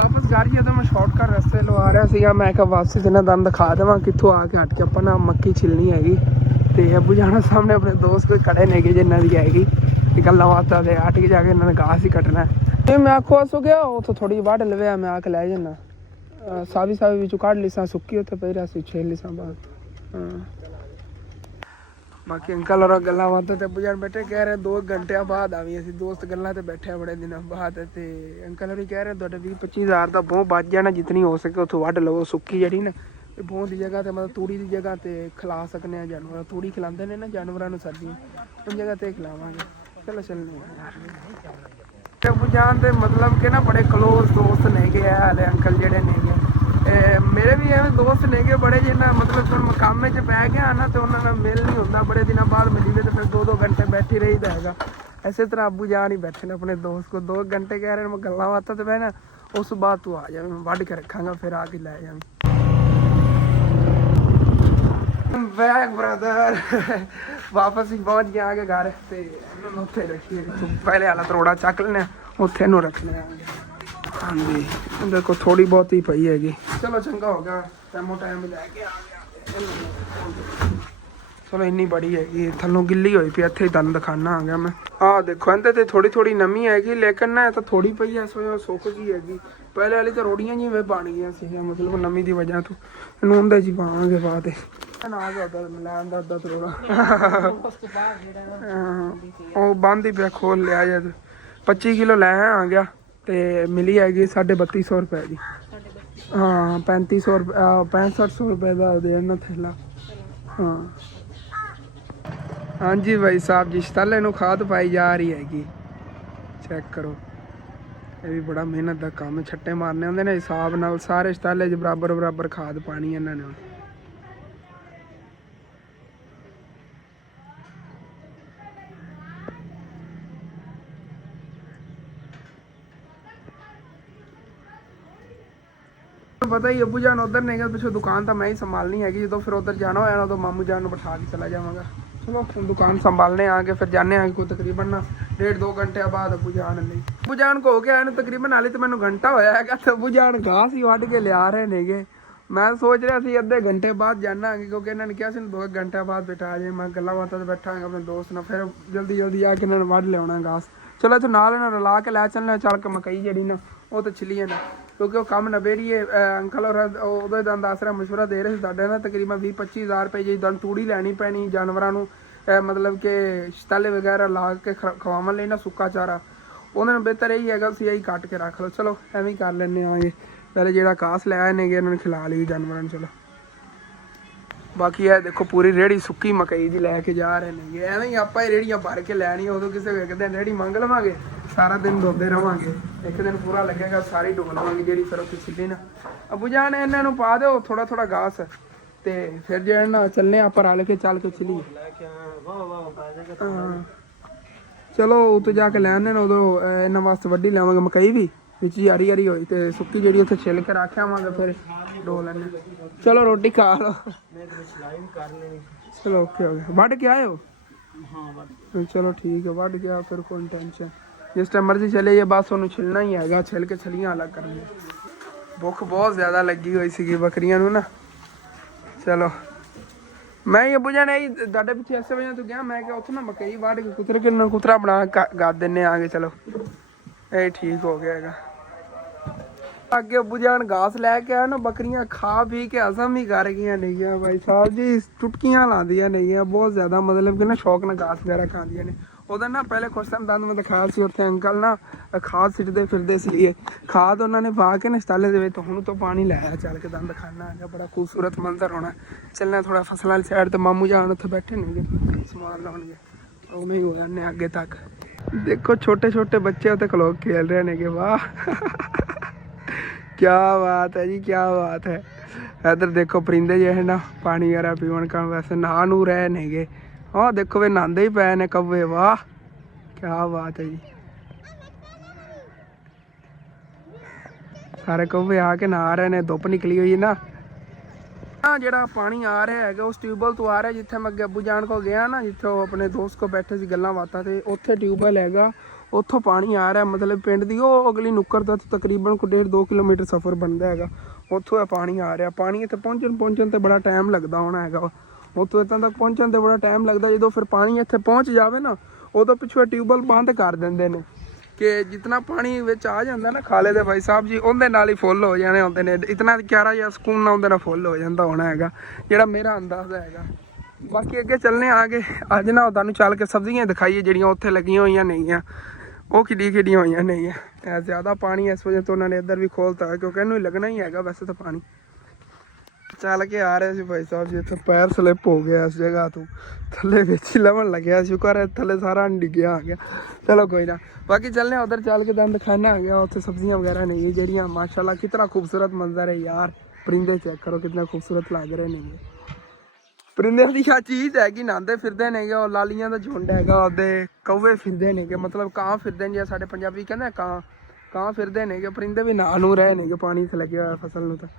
ਵਾਪਸ ਘਰ ਹੀ। ਤਾਂ ਮੈਂ ਸ਼ਾਰਟਕਟ ਰਸਤੇ ਲੋ ਆ ਰਿਹਾ ਸੀਗਾ। ਮੈਂ ਕਿਹਾ ਵਾਪਸੀ ਇਹਨਾਂ ਦੰਦ ਦਿਖਾ ਦੇਵਾਂ ਕਿੱਥੋਂ ਆ ਕੇ ਹਟ ਕੇ ਆਪਾਂ ਨਾ ਮੱਕੀ ਛਿਲਣੀ ਹੈਗੀ। ਤੇ ਅੱਬੂ ਜਾਣਾ ਸਾਹਮਣੇ ਆਪਣੇ ਦੋਸਤ ਕੋਈ ਖੜੇ ਨੇਗੇ ਜਿੰਨਾਂ ਦੀ ਹੈਗੀ ਗੱਲਾਂ ਬਾਤਾਂ ਤੇ ਹਟ ਕੇ ਜਾ ਕੇ ਇਹਨਾਂ ਨੇ ਘਾਸ ਹੀ ਕੱਟਣਾ। ਤੇ ਮੈਂ ਆਖੋ ਸੋ ਗਿਆ ਉੱਥੋਂ ਥੋੜੀ ਵੱਢ ਲਵਿਆ, ਮੈਂ ਆ ਕੇ ਲੈ ਜਾਣਾ। ਸਾਵੀ ਵਿੱਚੋਂ ਕੱਢ ਲਈ ਸਾਂ, ਸੁੱਕੀ ਉੱਥੇ ਪਈ ਰਿਹਾ ਸੀ, ਛਿਲ ਲਈ ਸਾਂ ਬਾਅਦ। ਬਾਕੀ ਅੰਕਲ ਔਰ ਗੱਲਾਂ ਬਾਤਾਂ ਤੇ ਅੱਬੂ ਜਾਨ ਬੈਠੇ ਕਹਿ ਰਹੇ 2 ਘੰਟਿਆਂ ਬਾਅਦ ਆਵੀਂ। ਅਸੀਂ ਦੋਸਤ ਗੱਲਾਂ ਤੇ ਬੈਠੇ ਬੜੇ ਦਿਨਾਂ ਬਾਅਦ। ਤੇ ਅੰਕਲ ਹੋਰੀ ਕਹਿ ਰਹੇ ਤੁਹਾਡੇ 20-25 ਹਜ਼ਾਰ ਦਾ ਬਹੁਤ ਬਚ ਜਾਣਾ, ਜਿਤਨੀ ਹੋ ਸਕੇ ਉੱਥੋਂ ਵੱਢ ਲਵੋ। ਸੁੱਕੀ ਜਿਹੜੀ ਨਾ ਇਹ ਬਹੁਤ ਦੀ ਜਗ੍ਹਾ ਤੇ ਮਤਲਬ ਤੂੜੀ ਦੀ ਜਗ੍ਹਾ ਤੇ ਖਿਲਾ ਸਕਨੇ ਆ ਜਾਨਵਰਾਂ। ਤੂੜੀ ਖਿਲਾਉਂਦੇ ਨੇ ਨਾ ਜਾਨਵਰਾਂ ਨੂੰ ਸਰਦੀਆਂ, ਉਹ ਜਗ੍ਹਾ ਤੇ ਖਿਲਾਵਾਂਗੇ। ਚਲੋ ਚੱਲਣੇ ਯਾਰ। ਤੇ ਅੱਬੂ ਜਾਨ ਦੇ ਮਤਲਬ ਕਿ ਨਾ ਬੜੇ ਕਲੋਜ਼ ਦੋਸਤ ਨੇਗੇ ਆ ਵਾਲੇ ਅੰਕਲ ਜਿਹੜੇ ਨੇਗੇ। ਮੇਰੇ ਵੀ ਐਵੇਂ ਦੋਸਤ ਨੇਗੇ ਬੜੇ, ਜਿੰਨਾ ਮਤਲਬ ਹੁਣ ਮੈਂ ਕੰਮ 'ਚ ਪੈ ਗਿਆ ਨਾ ਤੇ ਉਹਨਾਂ ਨਾਲ ਮਿਲ ਨਹੀਂ ਹੁੰਦਾ। ਬੜੇ ਦਿਨਾਂ ਬਾਅਦ ਮਿਲੀਏ ਤੇ ਫਿਰ 2-2 ਘੰਟੇ ਬੈਠੇ ਰਹੀਦਾ ਹੈਗਾ। ਇਸੇ ਤਰ੍ਹਾਂ ਅੱਬੂ ਜਾਨ ਹੀ ਬੈਠੇ ਨੇ ਆਪਣੇ ਦੋਸਤ ਕੋਲ। 2 ਘੰਟੇ ਕਹਿ ਰਹੇ ਨੇ ਮੈਂ ਗੱਲਾਂ ਬਾਤਾਂ ਤੇ ਬਹਿਣਾ, ਉਸ ਤੋਂ ਬਾਅਦ ਤੂੰ ਆ ਜਾਵੇਂ, ਮੈਂ ਵੱਢ ਕੇ ਰੱਖਾਂਗਾ, ਫਿਰ ਆ ਕੇ ਲੈ ਜਾਵੇਂ। ਬੈਕ ਬ੍ਰਦਰ ਵਾਪਸ ਹੀ ਪਹੁੰਚ ਗਿਆ ਆ ਕੇ ਘਰ। ਤੇ ਇਹਨੂੰ ਉੱਥੇ ਰੱਖੀਏ, ਪਹਿਲੇ ਵਾਲਾ ਤਰੋੜਾ ਚੱਕ ਲੈਣਾ, ਉੱਥੇ ਇਹਨੂੰ ਰੱਖਣਾ। ਹਾਂਜੀ ਦੇਖੋ ਥੋੜੀ ਬਹੁਤ ਹੀ ਪਈ ਹੈਗੀ। ਚਲੋ ਚੰਗਾ ਹੋ ਗਿਆ, ਟਾਈਮੋ ਟਾਈਮ ਲੈ ਕੇ ਆ ਗਿਆ। ਚਲੋ ਇੰਨੀ ਬੜੀ ਹੈਗੀ, ਥੱਲੋਂ ਗਿੱਲੀ ਹੋਈ ਪਈ। ਇੱਥੇ ਹੀ ਤੁਹਾਨੂੰ ਦਿਖਾਣਾ ਆ ਗਿਆ ਮੈਂ। ਆਹ ਦੇਖੋ ਇਹਦੇ ਤੇ ਥੋੜੀ ਨਮੀ ਹੈਗੀ, ਲੇਕਿਨ ਨਾ ਇਹ ਤਾਂ ਥੋੜੀ ਪਈ ਐ, ਸੋ ਸੁੱਕ ਗਈ ਹੈਗੀ। ਪਹਿਲੇ ਵਾਲੀ ਤਾਂ ਰੋੜੀਆਂ ਜਿਵੇਂ ਬਣ ਗਈਆਂ ਸੀ, ਮਤਲਬ ਨਮੀ ਦੀ ਵਜ੍ਹਾ ਤੋਂ। ਇਹਨੂੰ ਉਹਦੇ 'ਚ ਹੀ ਪਾਵਾਂਗੇ ਬਾਅਦ ਨਾ ਗਿਆ ਮਿਲਾਨ ਦਾ ਅੱਧਾ ਤਰੋੜਾ। ਉਹ ਬੰਦ ਹੀ ਪਿਆ, ਖੋਲ ਲਿਆ ਜਦ 25 ਕਿਲੋ ਲੈ ਆ ਗਿਆ ਤੇ ਮਿਲੀ ਹੈਗੀ 3250 ਰੁਪਏ ਦੀ। ਹਾਂ 3500 ਰੁਪਏ 6500 ਰੁਪਏ ਦਾ ਦੇਣਾ ਥੈਲਾ। ਹਾਂ ਹਾਂਜੀ ਭਾਈ ਸਾਹਿਬ ਜੀ ਸ਼ਤਾਲੇ ਨੂੰ ਖਾਦ ਪਾਈ ਜਾ ਰਹੀ ਹੈਗੀ। ਚੈੱਕ ਕਰੋ, ਇਹ ਵੀ ਬੜਾ ਮਿਹਨਤ ਦਾ ਕੰਮ। ਛੱਟੇ ਮਾਰਨੇ ਹੁੰਦੇ ਨੇ ਹਿਸਾਬ ਨਾਲ, ਸਾਰੇ ਸ਼ਤਾਲੇ 'ਚ ਬਰਾਬਰ ਬਰਾਬਰ ਖਾਦ ਪਾਣੀ ਇਹਨਾਂ ਨੇ। ਪਤਾ ਹੀ ਅੱਬੂ ਜਾਨ ਉਧਰ ਨਹੀਂ ਗਿਆ, ਪਿੱਛੋਂ ਦੁਕਾਨ ਤਾਂ ਮੈਂ ਹੀ ਸੰਭਾਲਣੀ ਹੈਗੀ। ਜਦੋਂ ਫਿਰ ਉਧਰ ਜਾਣਾ ਹੋਇਆ ਨਾ ਉਦੋਂ ਮਾਮੂ ਜਾਨ ਨੂੰ ਬਿਠਾ ਕੇ ਚਲਾ ਜਾਵਾਂਗਾ। ਚਲੋ ਹੁਣ ਦੁਕਾਨ ਸੰਭਾਲने आगे फिर जाने आगे कोई तकरीबन ना 1.5-2 घंटे बाद अबू जान नहीं। अबू जान को हो गया ਇਹਨੂੰ ਤਕਰੀਬਨ ਹਾਲੇ ਤਾਂ ਮੈਨੂੰ ਘੰਟਾ ਹੋਇਆ ਹੈਗਾ ਤੇ ਅਬੂ ਜਾਨ ਘਾਸ ਹੀ ਵੱਢ ਕੇ ਲਿਆ ਰਹੇ ਨੇਗੇ। ਮੈਂ ਸੋਚ ਰਿਹਾ ਸੀ ਅੱਧੇ ਘੰਟੇ ਬਾਅਦ ਜਾਣਾ ਆਗੇ ਕਿਉਂਕਿ ਇਹਨਾਂ ਨੇ ਕਿਹਾ ਸੀ 2 ਘੰਟੇ ਬਾਅਦ ਬਿਠਾ ਜੇ। ਮੈਂ ਗੱਲਾਂ ਬਾਤਾਂ ਤੇ ਬੈਠਾਂਗਾ ਆਪਣੇ ਦੋਸਤ ਨਾਲ, ਫਿਰ ਜਲਦੀ ਜਲਦੀ ਆ ਕੇ ਇਹਨਾਂ ਨੇ ਵੱਢ ਲਿਆਉਣਾ ਘਾਸ। ਚਲੋ ਇੱਥੋਂ ਨਾਲ ਇਹਨਾਂ ਰਲਾ ਕੇ ਲੈ ਚੱਲਣਾ। ਚੱਲ ਕੇ ਮਕਈ ਜਿਹੜੀ ਨਾ ਉਹ ਤਾਂ ਛਿੱਲੀਏ ਨਾ ਕਿਉਂਕਿ ਉਹ ਕੰਮ ਨਵੇੜੀਏ। ਅੰਕਲ ਔਰ ਉਹਦੇ ਦਾ ਦੱਸ ਰਿਹਾ ਮਸ਼ਵਰਾ ਦੇ ਰਹੇ ਸੀ ਸਾਡੇ ਨਾਲ ਤਕਰੀਬਨ 20-25 ਹਜ਼ਾਰ ਰੁਪਏ ਜੀ ਦਨ ਤੂੜੀ ਲੈਣੀ ਪੈਣੀ ਜਾਨਵਰਾਂ ਨੂੰ, ਮਤਲਬ ਕਿ ਸ਼ਤਾਲੇ ਵਗੈਰਾ ਲਾ ਕੇ ਖਵਾਉਣ ਲਈ ਨਾ ਸੁੱਕਾ ਚਾਰਾ। ਉਹਨਾਂ ਨੂੰ ਬਿਹਤਰ ਇਹੀ ਹੈਗਾ ਤੁਸੀਂ ਇਹੀ ਕੱਟ ਕੇ ਰੱਖ ਲਓ। ਚਲੋ ਐਵੇਂ ਹੀ ਕਰ ਲੈਂਦੇ ਆਂਗੇ। ਪਹਿਲੇ ਜਿਹੜਾ ਘਾਸ ਲੈ ਆਏ ਨੇਗੇ ਇਹਨਾਂ ਨੂੰ ਖਿਲਾ ਲਈ ਜਾਨਵਰਾਂ ਨੂੰ। ਚਲੋ ਬਾਕੀ ਇਹ ਦੇਖੋ ਪੂਰੀ ਰੇਹੜੀ ਸੁੱਕੀ ਮਕਈ ਦੀ ਲੈ ਕੇ ਜਾ ਰਹੇ ਨੇਗੇ। ਐਵੇਂ ਹੀ ਆਪਾਂ ਹੀ ਰੇਹੜੀਆਂ ਭਰ ਕੇ ਲੈਣੀ, ਉਦੋਂ ਕਿਸੇ ਵੇਖਦੇ ਰੇਹੜੀ ਮੰਗ ਲਵਾਂਗੇ, ਸਾਰਾ ਦਿਨ ਧੋਂਦੇ ਰਵਾਂਗੇ। ਇੱਕ ਦਿਨ ਪੂਰਾ ਲੱਗੇਗਾ ਸਾਰੀ ਢੋ ਲਵਾਂਗੇ ਜਿਹੜੀ ਫਿਰ ਉੱਥੇ ਛਿੱਲੀ ਨਾ। ਅਬੂ ਜਾਨ ਇਹਨਾਂ ਨੂੰ ਪਾ ਦਿਓ ਥੋੜਾ ਥੋੜਾ ਘਾਸ ਤੇ ਫਿਰ ਜਿਹੜਾ ਨਾ ਚੱਲਨੇ ਆਪਾਂ ਰਲ ਕੇ ਚੱਲ ਕੇ ਚਲੀਏ। ਚਲੋ ਉੱਥੇ ਜਾ ਕੇ ਲੈ ਆਉਂਦੇ ਨਾ, ਉਦੋਂ ਇਹਨਾਂ ਵਾਸਤੇ ਵੱਡੀ ਲਿਆਵਾਂਗੇ ਮਕਈ ਵੀ ਵਿੱਚ ਹੀ ਹਰੀ ਹਰੀ ਹੋਈ ਤੇ ਸੁੱਕੀ ਜਿਹੜੀ ਉੱਥੇ ਛਿੱਲ ਕੇ ਰੱਖ ਆਵਾਂਗੇ ਫਿਰ ਡੋ ਲੈਣੇ। ਚਲੋ ਰੋਟੀ ਖਾ ਲਓ। ਚਲੋ ਓਕੇ ਹੋ ਗਿਆ। ਵੱਢ ਕੇ ਆਏ ਹੋ? ਚਲੋ ਠੀਕ ਹੈ ਵੱਢ ਗਿਆ ਫਿਰ ਕੋਈ ਟੈਨਸ਼ਨ। ਜਿਸ ਟਾਈਮ ਮਰਜ਼ੀ ਚਲੇ ਜਾਈਏ ਬਸ ਉਹਨੂੰ ਛਿੱਲਣਾ ਹੀ ਹੈਗਾ, ਛਿੱਲ ਕੇ ਛਲੀਆਂ ਅਲੱਗ ਕਰਨੀਆਂ। ਭੁੱਖ ਬਹੁਤ ਜ਼ਿਆਦਾ ਲੱਗੀ ਹੋਈ ਸੀਗੀ ਬੱਕਰੀਆਂ ਨੂੰ ਨਾ। ਚਲੋ ਮੈਂ ਹੀ ਅੱਬੂ ਜਾਨ ਇਹੀ ਤੁਹਾਡੇ ਪਿੱਛੇ ਐਸੇ ਵਜ੍ਹਾ ਤੋਂ ਗਿਆ। ਮੈਂ ਕਿਹਾ ਉੱਥੇ ਨਾ ਮਕਈ ਵੱਢ ਕੇ ਕੁਤਰਾ ਬਣਾ ਗਾ ਦਿੰਨੇ ਆਗੇ। ਚਲੋ ਇਹ ਠੀਕ ਹੋ ਗਿਆ ਹੈਗਾ। ਅੱਗੇ ਅੱਬੂ ਜਾਨ ਘਾਸ ਲੈ ਕੇ ਆਇਆ ਨਾ, ਬੱਕਰੀਆਂ ਖਾ ਪੀ ਕੇ ਹਜ਼ਮ ਹੀ ਕਰ ਗਈਆਂ ਨੇਗੀਆਂ ਭਾਈ ਸਾਹਿਬ ਜੀ। ਟੁਟਕੀਆਂ ਲਾਉਂਦੀਆਂ ਨੇਗੀਆਂ ਬਹੁਤ ਜ਼ਿਆਦਾ, ਮਤਲਬ ਕਿ ਨਾ ਸ਼ੌਕ ਨਾਲ ਘਾਸ ਵਗੈਰਾ ਖਾਂਦੀਆਂ ਨੇ। ਉਹਦਾ ਨਾ ਪਹਿਲੇ ਕੁਛ ਟਾਈਮ ਦੰਦ ਮੈਂ ਦਿਖਾਇਆ ਸੀ ਉੱਥੇ ਅੰਕਲ ਨਾ ਖਾਦ ਸਿੱਟਦੇ ਫਿਰਦੇ ਸੀ। ਖਾਦ ਉਹਨਾਂ ਨੇ ਪਾ ਕੇ ਨਾ ਸ਼ਤਾਲੇ ਦੇ ਵਿੱਚ ਹੁਣ ਤੋਂ ਪਾਣੀ ਲਾਇਆ ਚੱਲ ਕੇ ਦੰਦ ਖਾਨਾ ਹੈਗਾ। ਬੜਾ ਖੂਬਸੂਰਤ ਮੰਜ਼ਰ ਹੋਣਾ। ਚੱਲਣਾ ਥੋੜਾ ਫਸਲਾਂ ਵਾਲੀ ਸਾਈਡ ਤੇ ਮਾਮੂ ਜਾਨ ਉੱਥੇ ਬੈਠੇ ਨੇਗੇ ਸਮਾਨ ਲਾਉਣਗੇ। ਉਵੇਂ ਹੀ ਹੋ ਜਾਂਦੇ ਅੱਗੇ ਤੱਕ। ਦੇਖੋ ਛੋਟੇ ਛੋਟੇ ਬੱਚੇ ਉੱਥੇ ਖਲੋ ਖੇਲ ਰਹੇ ਨੇਗੇ। ਵਾਹ क्या बात है जी, क्या बात है। इधर देखो परिंदे जो है ना पानी वगैरह पीवन का वैसे नहा नू रहे नेगे। हाँ देखो वे नहाते ही पे ने कौवे। वाह क्या बात है जी। सारे कौवे आके नहा रहे ने। धुप निकली हुई ना। ਜਿਹੜਾ ਪਾਣੀ ਆ ਰਿਹਾ ਹੈਗਾ ਉਸ ਟਿਊਬਵੈਲ ਤੋਂ ਆ ਰਿਹਾ ਜਿੱਥੇ ਮੈਂ ਅੱਗੇ ਅੱਬੂ ਜਾਨ ਕੋ ਗਿਆ ਨਾ, ਜਿੱਥੇ ਉਹ ਆਪਣੇ ਦੋਸਤ ਕੋ ਬੈਠੇ ਸੀ ਗੱਲਾਂ ਬਾਤਾਂ ਤੇ ਉੱਥੇ ਟਿਊਬਵੈਲ ਹੈਗਾ। ਉੱਥੋਂ ਪਾਣੀ ਆ ਰਿਹਾ ਮਤਲਬ ਪਿੰਡ ਦੀ ਉਹ ਅਗਲੀ ਨੁੱਕਰ ਦਾ ਤਕਰੀਬਨ 1.5-2 ਕਿਲੋਮੀਟਰ ਸਫ਼ਰ ਬਣਦਾ ਹੈਗਾ। ਉੱਥੋਂ ਇਹ ਪਾਣੀ ਆ ਰਿਹਾ। ਪਾਣੀ ਇੱਥੇ ਪਹੁੰਚਣ ਤੇ ਬੜਾ ਟਾਈਮ ਲੱਗਦਾ ਹੋਣਾ ਹੈਗਾ। ਉੱਥੋਂ ਇੱਥੋਂ ਤੱਕ ਪਹੁੰਚਣ ਤੇ ਬੜਾ ਟਾਈਮ ਲੱਗਦਾ। ਜਦੋਂ ਫਿਰ ਪਾਣੀ ਇੱਥੇ ਪਹੁੰਚ ਜਾਵੇ ਨਾ ਉਦੋਂ ਪਿੱਛੋਂ ਟਿਊਬਵੈਲ ਬੰਦ ਕਰ ਦਿੰਦੇ ਨੇ ਕਿ ਜਿਤਨਾ ਪਾਣੀ ਵਿੱਚ ਆ ਜਾਂਦਾ ਨਾ ਖਾਲੇ ਦੇ ਭਾਈ ਸਾਹਿਬ ਜੀ ਉਹਦੇ ਨਾਲ ਹੀ ਫੁੱਲ ਹੋ ਜਾਣੇ ਹੁੰਦੇ ਨੇ। ਇਤਨਾ ਕਿਆਰਾ ਜਿਹਾ ਸਕੂਨ ਨਾਲ ਉਹਦੇ ਨਾਲ ਫੁੱਲ ਹੋ ਜਾਂਦਾ ਹੋਣਾ ਹੈਗਾ, ਜਿਹੜਾ ਮੇਰਾ ਅੰਦਾਜ਼ਾ ਹੈਗਾ। ਬਾਕੀ ਅੱਗੇ ਚੱਲਣੇ ਆ ਕੇ ਅੱਜ ਨਾ ਤੁਹਾਨੂੰ ਚੱਲ ਕੇ ਸਬਜ਼ੀਆਂ ਦਿਖਾਈਏ ਜਿਹੜੀਆਂ ਉੱਥੇ ਲੱਗੀਆਂ ਹੋਈਆਂ ਨੇਗੀਆਂ, ਉਹ ਕਿੱਡੀਆਂ ਹੋਈਆਂ ਨੇਗੀਆਂ। ਜ਼ਿਆਦਾ ਪਾਣੀ ਇਸ ਵਜ੍ਹਾ ਤੋਂ ਉਹਨਾਂ ਨੇ ਇੱਧਰ ਵੀ ਖੋਲ੍ਹਤਾ ਕਿਉਂਕਿ ਇਹਨੂੰ ਹੀ ਲੱਗਣਾ ਹੀ ਹੈਗਾ ਵੈਸੇ ਤਾਂ ਪਾਣੀ। ਚੱਲ ਕੇ ਆ ਰਹੇ ਸੀ ਭਾਈ ਸਾਹਿਬ ਜੀ, ਇੱਥੇ ਪੈਰ ਸਲਿੱਪ ਹੋ ਗਿਆ ਇਸ ਜਗ੍ਹਾ ਤੋਂ ਥੱਲੇ ਵਿੱਚ ਹੀ ਲਵਣ ਲੱਗਿਆ। ਸ਼ੁਕਰ ਹੈ ਥੱਲੇ ਸਾਰਾ ਡਿੱਗਿਆ ਆ ਗਿਆ। ਚਲੋ ਕੋਈ ਨਾ ਬਾਕੀ ਚੱਲਨੇ ਉਧਰ ਚੱਲ ਕੇ ਦੰਦ ਖਾਨਾ आ गया। ਉੱਥੇ ਸਬਜ਼ੀਆਂ ਵਗੈरह नहीं ਜਿਹੜੀਆਂ ਮਾਸ਼ਾਅੱਲਾ कितना खूबसूरत मंजर है यार। परिंदे चेक करो कितने खूबसूरत लग रहे ਨੇ। परिंदे ਦੀ ਆ ਚੀਜ਼ ਹੈਗੀ ਨਹਾਉਂਦੇ ਫਿਰਦੇ ਨੇਗੇ। ਉਹ ਲਾਲੀਆਂ ਦਾ ਝੁੰਡ ਹੈਗਾ, ਉਹਦੇ ਕੌਵੇ ਫਿਰਦੇ ਨੇਗੇ, ਮਤਲਬ ਕਾਂ ਫਿਰਦੇ ਨੇ। ਸਾਡੇ ਪੰਜਾਬੀ ਕਹਿੰਦੇ ਕਾਂ ਫਿਰਦੇ ਨੇਗੇ। परिंदे ਵੀ ਨਹਾ ਨੂੰ ਰਹੇ ਨੇਗੇ ਪਾਣੀ 'ਚ ਲੱਗਿਆ ਹੋਇਆ ਫਸਲ ਨੂੰ। ਤਾਂ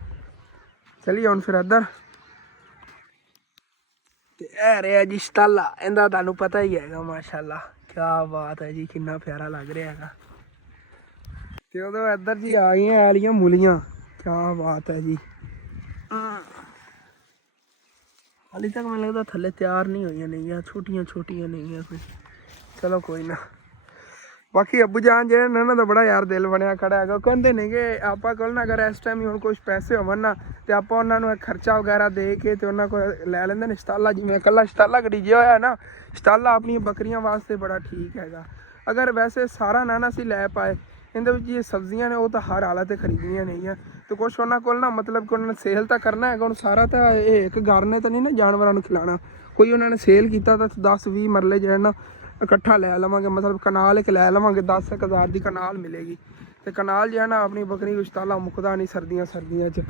ਚਲੀਏ ਹੁਣ ਫਿਰ ਇੱਧਰ ਤੇ ਇਹ ਰਿਹਾ ਜੀ ਸ਼ਤਾਲਾ। ਇਹਦਾ ਤੁਹਾਨੂੰ ਪਤਾ ਹੀ ਹੈਗਾ ਮਾਸ਼ਾਅੱਲਾ ਕਿਆ ਬਾਤ ਹੈ ਜੀ, ਕਿੰਨਾ ਪਿਆਰਾ ਲੱਗ ਰਿਹਾ ਹੈਗਾ। ਤੇ ਉਦੋਂ ਇੱਧਰ ਜੀ ਆ ਗਈਆਂ ਆਲੀਆਂ ਮੂਲੀਆਂ। ਕਿਆ ਬਾਤ ਹੈ ਜੀ। ਹਾਲੇ ਤੱਕ ਮੈਨੂੰ ਲੱਗਦਾ ਥੱਲੇ ਤਿਆਰ ਨਹੀਂ ਹੋਈਆਂ ਨੇਗੀਆਂ, ਛੋਟੀਆਂ ਨੇਗੀਆਂ ਕੋਈ। ਚਲੋ ਕੋਈ ਨਾ। ਬਾਕੀ ਅੱਬੂ ਜਾਨ ਜਿਹੜੇ ਨੇ ਉਹਨਾਂ ਦਾ ਬੜਾ ਯਾਰ ਦਿਲ ਬਣਿਆ ਖੜਾ ਹੈਗਾ। ਕਹਿੰਦੇ ਨੇ ਕਿ ਆਪਾਂ ਕੋਲ ਨਾ ਅਗਰ ਇਸ ਟਾਈਮ ਹੀ ਹੁਣ ਕੁਛ ਪੈਸੇ ਹੋਵਣ ਨਾ ਤੇ ਆਪਾਂ ਉਹਨਾਂ ਨੂੰ ਖਰਚਾ ਵਗੈਰਾ ਦੇ ਕੇ ਤੇ ਉਹਨਾਂ ਕੋਲ ਲੈ ਲੈਂਦੇ ਨੇ ਸ਼ਤਾਲਾ। ਜਿਵੇਂ ਇਕੱਲਾ ਸ਼ਤਾਲਾ ਖਰੀਦਿਆ ਹੋਇਆ ਨਾ, ਸ਼ਤਾਲਾ ਆਪਣੀਆਂ ਬੱਕਰੀਆਂ ਵਾਸਤੇ ਬੜਾ ਠੀਕ ਹੈਗਾ। ਅਗਰ ਵੈਸੇ ਸਾਰਾ ਨਾ ਅਸੀਂ ਲੈ ਪਾਏ, ਇਹਦੇ ਵਿੱਚ ਇਹ ਸਬਜ਼ੀਆਂ ਨੇ ਉਹ ਤਾਂ ਹਰ ਹਾਲਤ 'ਤੇ ਖਰੀਦਣੀਆਂ ਨਹੀਂ ਆ। ਤੇ ਕੁਛ ਉਹਨਾਂ ਕੋਲ ਨਾ ਮਤਲਬ ਕਿ ਉਹਨਾਂ ਨੇ ਸੇਲ ਤਾਂ ਕਰਨਾ ਹੈਗਾ, ਹੁਣ ਸਾਰਾ ਤਾਂ ਇਹ ਇੱਕ ਘਰ ਨੇ ਤਾਂ ਨਹੀਂ ਨਾ ਜਾਨਵਰਾਂ ਨੂੰ ਖਿਲਾਉਣਾ। ਕੋਈ ਉਹਨਾਂ ਨੇ ਸੇਲ ਕੀਤਾ ਤਾਂ 10-20 ਮਰਲੇ ਜਿਹੜੇ ਨਾ ਇਕੱਠਾ ਲੈ ਲਵਾਂਗੇ, ਮਤਲਬ ਕਨਾਲ ਇੱਕ ਲੈ ਲਵਾਂਗੇ, 10,000 ਦੀ ਕਨਾਲ ਮਿਲੇਗੀ। ਤੇ ਕਨਾਲ ਜਿਹੜਾ ਨਾ ਆਪਣੀ ਬੱਕਰੀ ਉਸ਼ਤਾਲਾ ਮੁੱਕਦਾ ਨਹੀਂ ਸਰਦੀਆਂ 'ਚ,